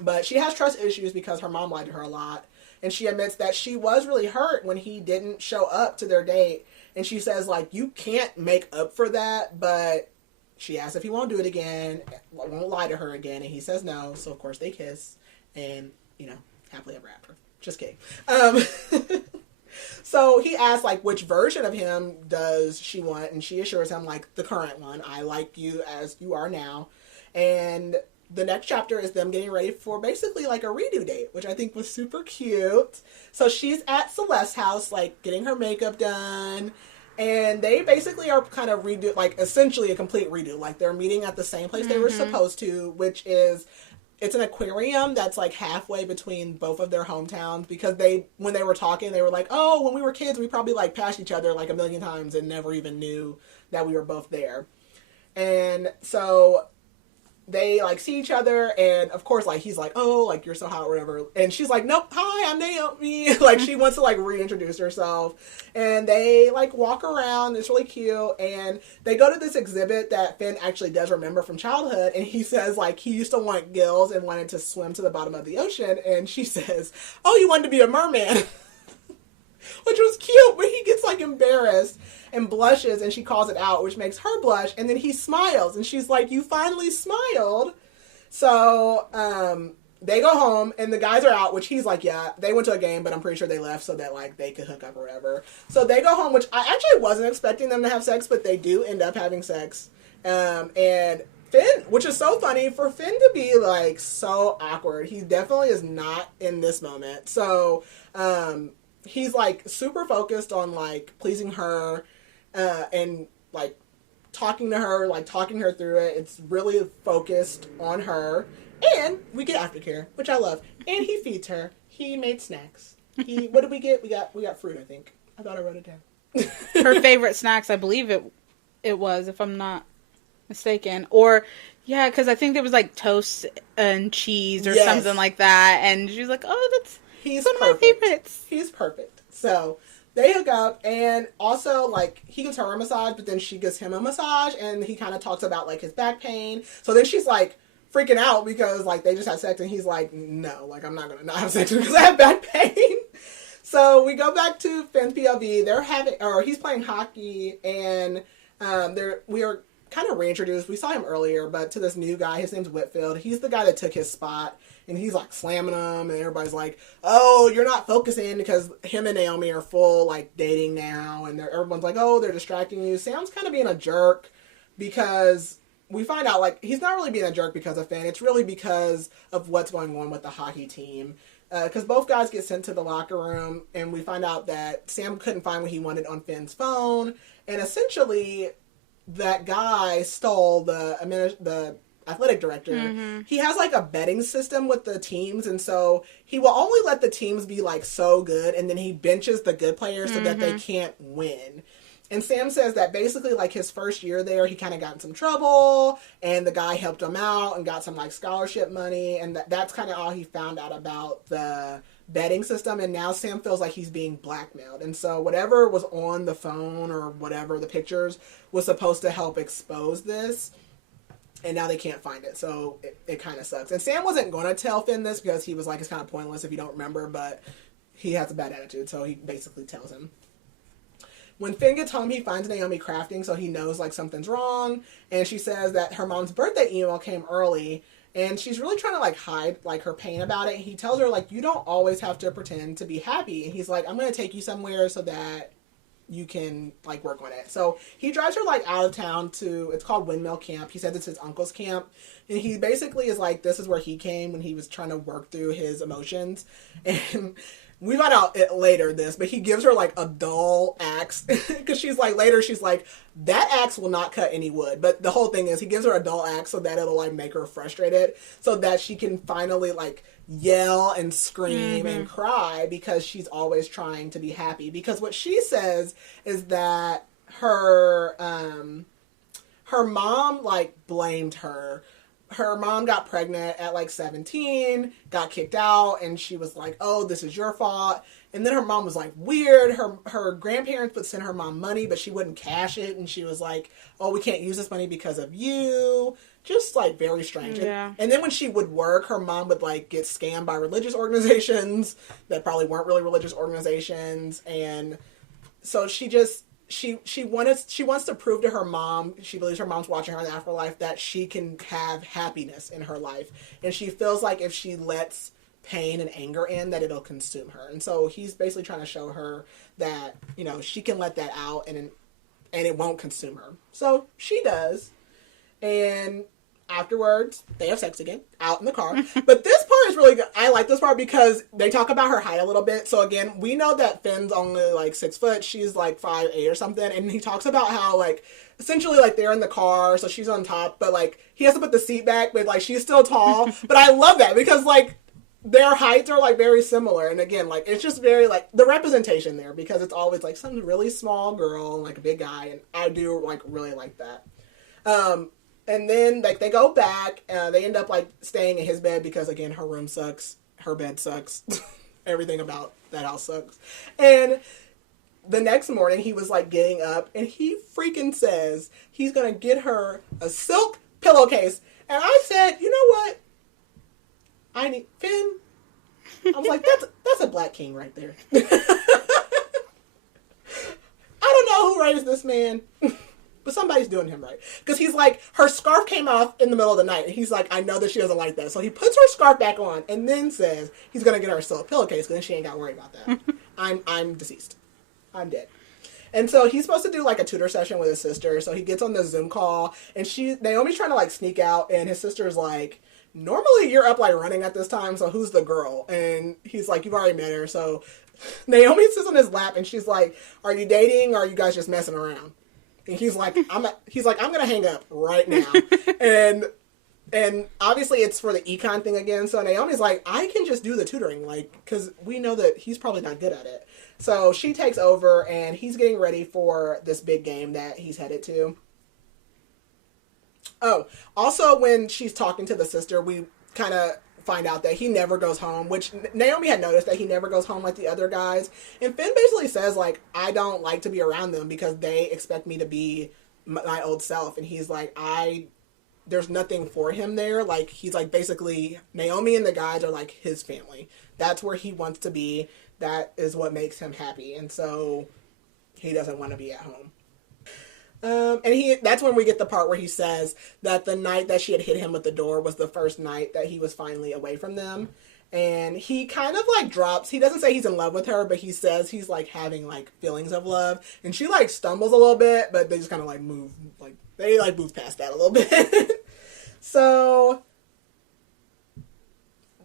But she has trust issues because her mom lied to her a lot. And she admits that she was really hurt when he didn't show up to their date. And she says, like, you can't make up for that. But she asks if he won't do it again, won't lie to her again. And he says no. So, of course, they kiss. And, happily ever after. Just kidding. So he asks, like, which version of him does she want? And she assures him, like, the current one. I like you as you are now. And the next chapter is them getting ready for basically, like, a redo date, which I think was super cute. So she's at Celeste's house, like, getting her makeup done. And they basically are kind of essentially a complete redo. Like, they're meeting at the same place they were supposed to, which is... It's an aquarium that's, like, halfway between both of their hometowns, because when they were talking, they were like, oh, when we were kids, we probably, like, passed each other, like, a million times and never even knew that we were both there. And so they like see each other, and of course like he's like, oh, like you're so hot or whatever, and she's like, nope, hi, I'm Naomi. Like she wants to like reintroduce herself, and they like walk around. It's really cute, and they go to this exhibit that Finn actually does remember from childhood, and he says like he used to want gills and wanted to swim to the bottom of the ocean, and she says, oh, you wanted to be a merman. Which was cute, but he gets like embarrassed and blushes, and she calls it out, which makes her blush, and then he smiles, and she's like, you finally smiled. So they go home, and the guys are out, which he's like, yeah, they went to a game, but I'm pretty sure they left so that like they could hook up or whatever. So they go home, which I actually wasn't expecting them to have sex, but they do end up having sex. And Finn, which is so funny for Finn to be like so awkward, he definitely is not in this moment. So he's like super focused on like pleasing her and like talking to her, like talking her through it. It's really focused on her, and we get aftercare, which I love. And he feeds her. He made snacks. What did we get? We got fruit, I think. I thought I wrote it down. Her favorite snacks, I believe it was, if I'm not mistaken. Or yeah, because I think there was like toast and cheese or something like that, and she was like, oh, that's He's one perfect. of my favorites. He's perfect. So they hook up, and also like he gives her a massage, but then she gives him a massage, and he kind of talks about like his back pain. So then she's like freaking out because like they just had sex, and he's like, no, like I'm not gonna not have sex because I have back pain. So we go back to Finn's POV. He's playing hockey, and we are kind of reintroduced. We saw him earlier, but to this new guy. His name's Whitfield. He's the guy that took his spot. And he's like slamming them, and everybody's like, oh, you're not focusing, because him and Naomi are full like dating now, and everyone's like, oh, they're distracting you. Sam's kind of being a jerk, because we find out like he's not really being a jerk because of Finn. It's really because of what's going on with the hockey team. Because both guys get sent to the locker room, and we find out that Sam couldn't find what he wanted on Finn's phone, and essentially that guy stole the athletic director. Mm-hmm. He has like a betting system with the teams, and so he will only let the teams be like so good, and then he benches the good players so that they can't win. And Sam says that basically like his first year there, he kind of got in some trouble, and the guy helped him out and got some like scholarship money, and that's kind of all he found out about the betting system. And now Sam feels like he's being blackmailed, and so whatever was on the phone or whatever the pictures was supposed to help expose this. And now they can't find it, so it kind of sucks. And Sam wasn't going to tell Finn this because he was like, it's kind of pointless if you don't remember, but he has a bad attitude, so he basically tells him. When Finn gets home, he finds Naomi crafting, so he knows like something's wrong. And she says that her mom's birthday email came early, and she's really trying to like hide like her pain about it. And he tells her like, you don't always have to pretend to be happy. And he's like, I'm going to take you somewhere so that you can like work on it. So he drives her like out of town to, it's called Windmill Camp. He says it's his uncle's camp, and he basically is like, this is where he came when he was trying to work through his emotions. And we find out it later this, but he gives her like a dull axe because she's like, that axe will not cut any wood. But the whole thing is he gives her a dull axe so that it'll like make her frustrated, so that she can finally like yell and scream and cry, because she's always trying to be happy. Because what she says is that her mom like blamed her. Her mom got pregnant at like 17, got kicked out, and she was like, oh, this is your fault. And then her mom was like weird. Her grandparents would send her mom money, but she wouldn't cash it, and she was like, oh, we can't use this money because of you. Just like very strange. Yeah. And then when she would work, her mom would like get scammed by religious organizations that probably weren't really religious organizations. And so she wants to prove to her mom, she believes her mom's watching her in the afterlife, that she can have happiness in her life. And she feels like if she lets pain and anger in, that it'll consume her. And so he's basically trying to show her that, you know, she can let that out and it won't consume her. So she does. And afterwards, they have sex again, out in the car. But this part is really good. I like this part because they talk about her height a little bit. So again, we know that Finn's only like 6 foot. She's like 5'8" or something. And he talks about how like, essentially like they're in the car, so she's on top, but like he has to put the seat back, but like she's still tall. But I love that because like their heights are like very similar. And again, like it's just very like the representation there, because it's always like some really small girl and like a big guy. And I do like really like that. And then, like, they go back. They end up, like, staying in his bed because, again, her room sucks. Her bed sucks. Everything about that house sucks. And the next morning, he was, like, getting up. And he freaking says he's going to get her a silk pillowcase. And I said, you know what? I need... Finn. I was like, that's a black king right there. I don't know who raised this man. But somebody's doing him right. Because he's like, her scarf came off in the middle of the night. And he's like, I know that she doesn't like that. So he puts her scarf back on and then says he's going to get her a silk pillowcase because then she ain't got to worry about that. I'm deceased. I'm dead. And so he's supposed to do like a tutor session with his sister. So he gets on the Zoom call and Naomi's trying to like sneak out. And his sister's like, normally you're up like running at this time. So who's the girl? And he's like, you've already met her. So Naomi sits on his lap and she's like, are you dating or are you guys just messing around? And he's like, I'm gonna hang up right now. and obviously it's for the econ thing again. So Naomi's like, I can just do the tutoring, like, because we know that he's probably not good at it. So she takes over and he's getting ready for this big game that he's headed to. Oh, also when she's talking to the sister, we kind of find out that he never goes home, which Naomi had noticed that he never goes home like the other guys. And Finn basically says, like, I don't like to be around them because they expect me to be my old self. And he's like, there's nothing for him there. Like, he's like, basically, Naomi and the guys are like his family. That's where he wants to be. That is what makes him happy. And so he doesn't want to be at home. That's when we get the part where he says that the night that she had hit him with the door was the first night that he was finally away from them. And he kind of like drops, he doesn't say he's in love with her, but he says he's like having like feelings of love. And she like stumbles a little bit, but they just kind of like move past that a little bit. So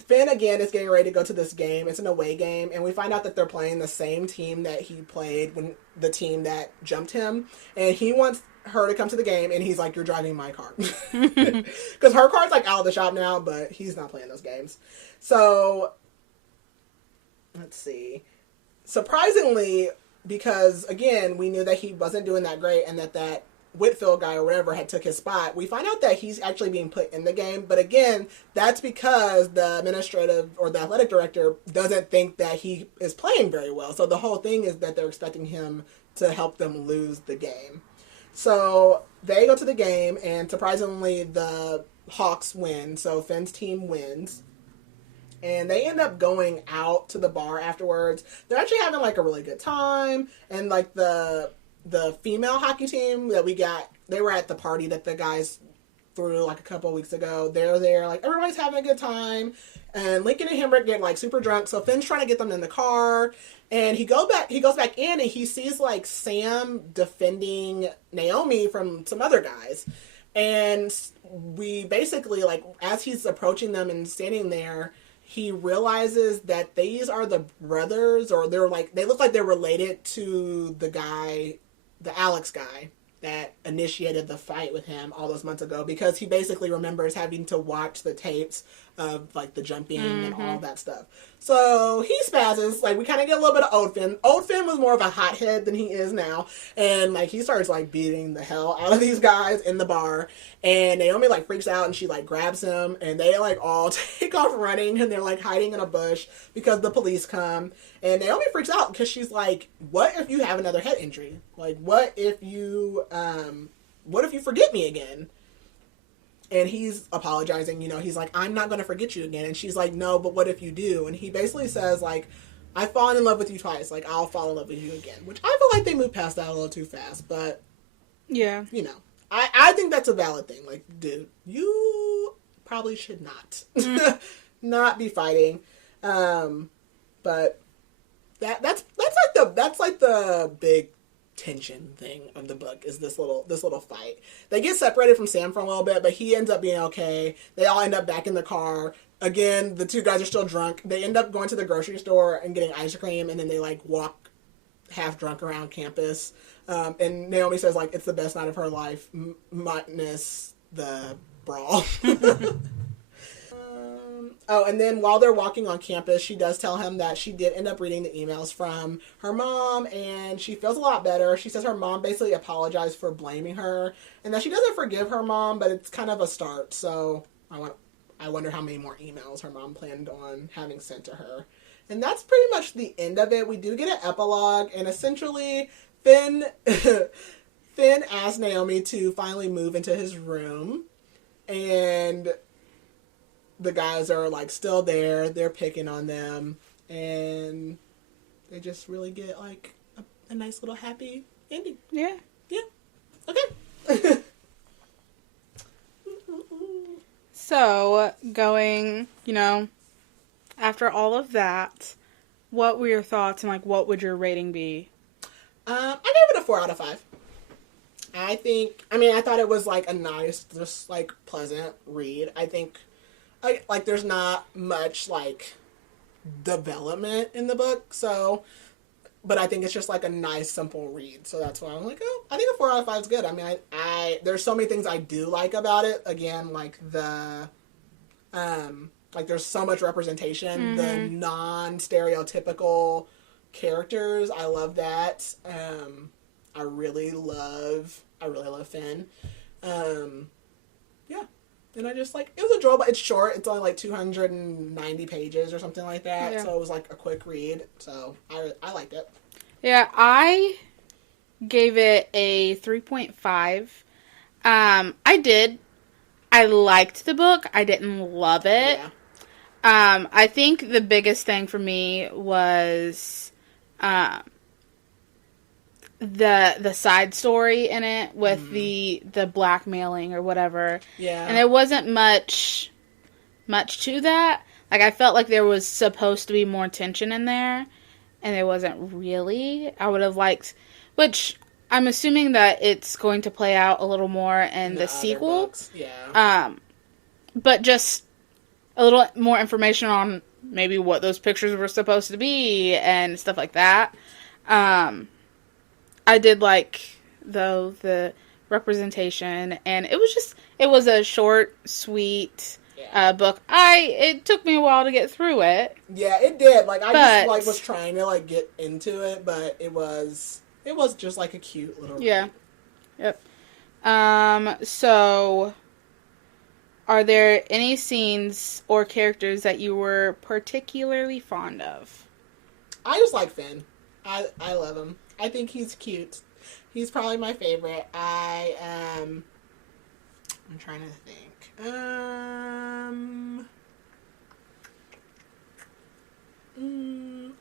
Finn, again, is getting ready to go to this game. It's an away game, and we find out that they're playing the same team that he played when the team that jumped him. And he wants her to come to the game, and he's like, you're driving my car. Because her car's, like, out of the shop now, but he's not playing those games. So, let's see. Surprisingly, because, again, we knew that he wasn't doing that great, and that Whitfield guy or whatever had took his spot, we find out that he's actually being put in the game. But again, that's because the administrative or the athletic director doesn't think that he is playing very well. So the whole thing is that they're expecting him to help them lose the game. So they go to the game, and surprisingly, the Hawks win. So Finn's team wins. And they end up going out to the bar afterwards. They're actually having like a really good time. And like the female hockey team that we got, they were at the party that the guys threw like a couple of weeks ago. They're there, like everybody's having a good time. And Lincoln and Hemrick get like super drunk. So Finn's trying to get them in the car. And he goes back in and he sees like Sam defending Naomi from some other guys. And we basically, like, as he's approaching them and standing there, he realizes that these are the brothers, or they look like they're related to the guy, the Alex guy that initiated the fight with him all those months ago, because he basically remembers having to watch the tapes of like the jumping and all that stuff. So he spazzes. Like, we kind of get a little bit of Old Finn. Old Finn was more of a hothead than he is now, and like he starts like beating the hell out of these guys in the bar. And Naomi like freaks out and she like grabs him, and they like all take off running, and they're like hiding in a bush because the police come. And Naomi freaks out because she's like, what if you have another head injury? Like, what if you forget me again? And he's apologizing, you know, he's like, I'm not going to forget you again. And she's like, no, but what if you do? And he basically says, like, I've fallen in love with you twice. Like, I'll fall in love with you again. Which I feel like they moved past that a little too fast. But, yeah, you know, I think that's a valid thing. Like, dude, you probably should not. Not be fighting. But that's like the big tension thing of the book, is this little fight. They get separated from Sam for a little bit, but he ends up being okay. They all end up back in the car. Again, the two guys are still drunk. They end up going to the grocery store and getting ice cream, and then they like walk half drunk around campus. And Naomi says like it's the best night of her life, minus the brawl. Oh, and then while they're walking on campus, she does tell him that she did end up reading the emails from her mom, and she feels a lot better. She says her mom basically apologized for blaming her, and that she doesn't forgive her mom, but it's kind of a start. So I wonder how many more emails her mom planned on having sent to her. And that's pretty much the end of it. We do get an epilogue, and essentially Finn asks Naomi to finally move into his room, and the guys are like still there. They're picking on them, and they just really get like a nice little happy ending. Yeah. Okay. So, going, after all of that, what were your thoughts and, like, what would your rating be? I gave it a 4 out of 5. I thought it was, like, a nice, just, like, pleasant read. I think, like, there's not much, like, development in the book, so, but I think it's just, like, a nice, simple read. So that's why I'm like, oh, I think a 4 out of 5 is good. I mean, there's so many things I do like about it. Again, like, there's so much representation, the non-stereotypical characters. I love that. I really love Finn. Yeah. And I just, like, it was enjoyable. It's short. It's only, like, 290 pages or something like that. Yeah. So it was, like, a quick read. So I liked it. Yeah, I gave it a 3.5. I liked the book. I didn't love it. Yeah. I think the biggest thing for me was the side story in it with the blackmailing or whatever. Yeah. And there wasn't much to that. Like, I felt like there was supposed to be more tension in there, and there wasn't really. I would have liked, which I'm assuming that it's going to play out a little more in the sequel. Books. Yeah. But just a little more information on maybe what those pictures were supposed to be and stuff like that. I did like, though, the representation, and it was a short, sweet book. It took me a while to get through it. Yeah, it did. Like, I was trying to, like, get into it, but it was just, like, a cute little read. Yep. So, are there any scenes or characters that you were particularly fond of? I just like Finn. I love him. I think he's cute. He's probably my favorite. I'm trying to think. I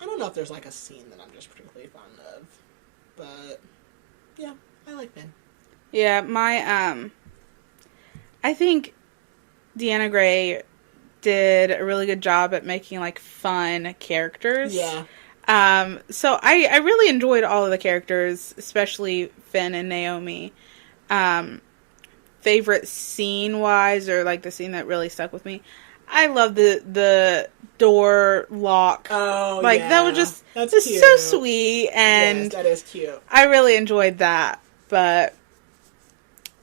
don't know if there's, like, a scene that I'm just particularly fond of. But, yeah, I like Finn. Yeah, I think Deanna Gray did a really good job at making, like, fun characters. Yeah. So I really enjoyed all of the characters, especially Finn and Naomi. Favorite scene-wise, or, like, the scene that really stuck with me, I love the door lock. Oh, like, yeah. That was just cute. So sweet, and yes, that is cute. I really enjoyed that. But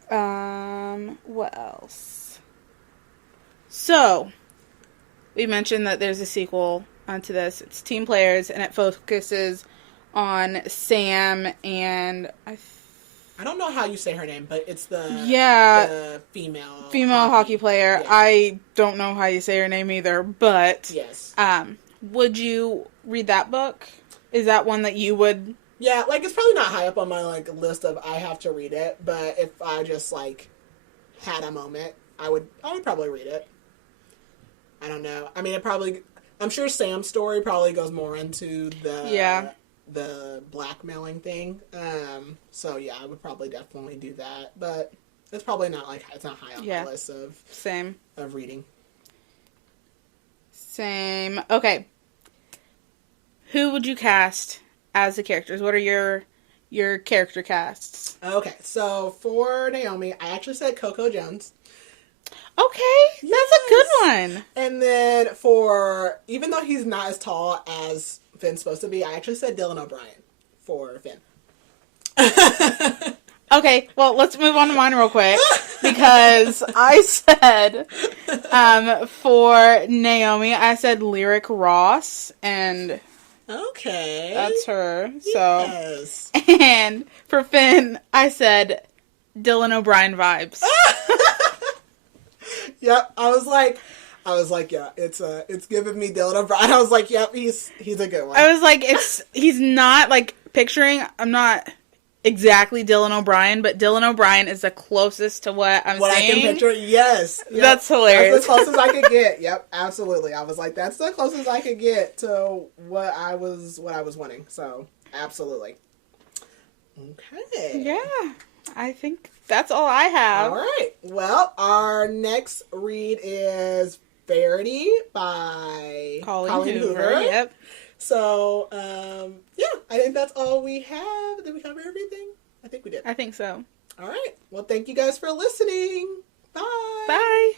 what else? So, we mentioned that there's a sequel onto this. It's Team Players, and it focuses on Sam and I don't know how you say her name, but it's the female hockey player. Yeah. I don't know how you say her name either, but yes. Would you read that book? Is that one that you would? Yeah, like, it's probably not high up on my, like, list of I have to read it, but if I just, like, had a moment, I would probably read it. I don't know. I mean, I'm sure Sam's story probably goes more into the blackmailing thing. So yeah, I would probably definitely do that, but it's probably not, like, it's not high on my list of reading. Same. Okay. Who would you cast as the characters? What are your character casts? Okay, so for Naomi, I actually said Coco Jones. Okay, yes. That's a good one. And then even though he's not as tall as Finn's supposed to be, I actually said Dylan O'Brien for Finn. Okay, well, let's move on to mine real quick. Because I said, for Naomi, I said Lyric Ross, and Okay. that's her. So, yes. and for Finn, I said Dylan O'Brien vibes. Yep, I was like, yeah, it's giving me Dylan O'Brien. I was like, yep, he's a good one. I was like, he's not, like, I'm not exactly Dylan O'Brien, but Dylan O'Brien is the closest to what I'm saying. I can picture, yes. Yep. That's hilarious. That's the closest I could get. Yep, absolutely. I was like, that's the closest I could get to what I was wanting. So, absolutely. Okay. Yeah, I think that's all I have. All right. Well, our next read is Verity by Colleen Hoover. Yep. So, yeah, I think that's all we have. Did we cover everything? I think we did. I think so. All right. Well, thank you guys for listening. Bye. Bye.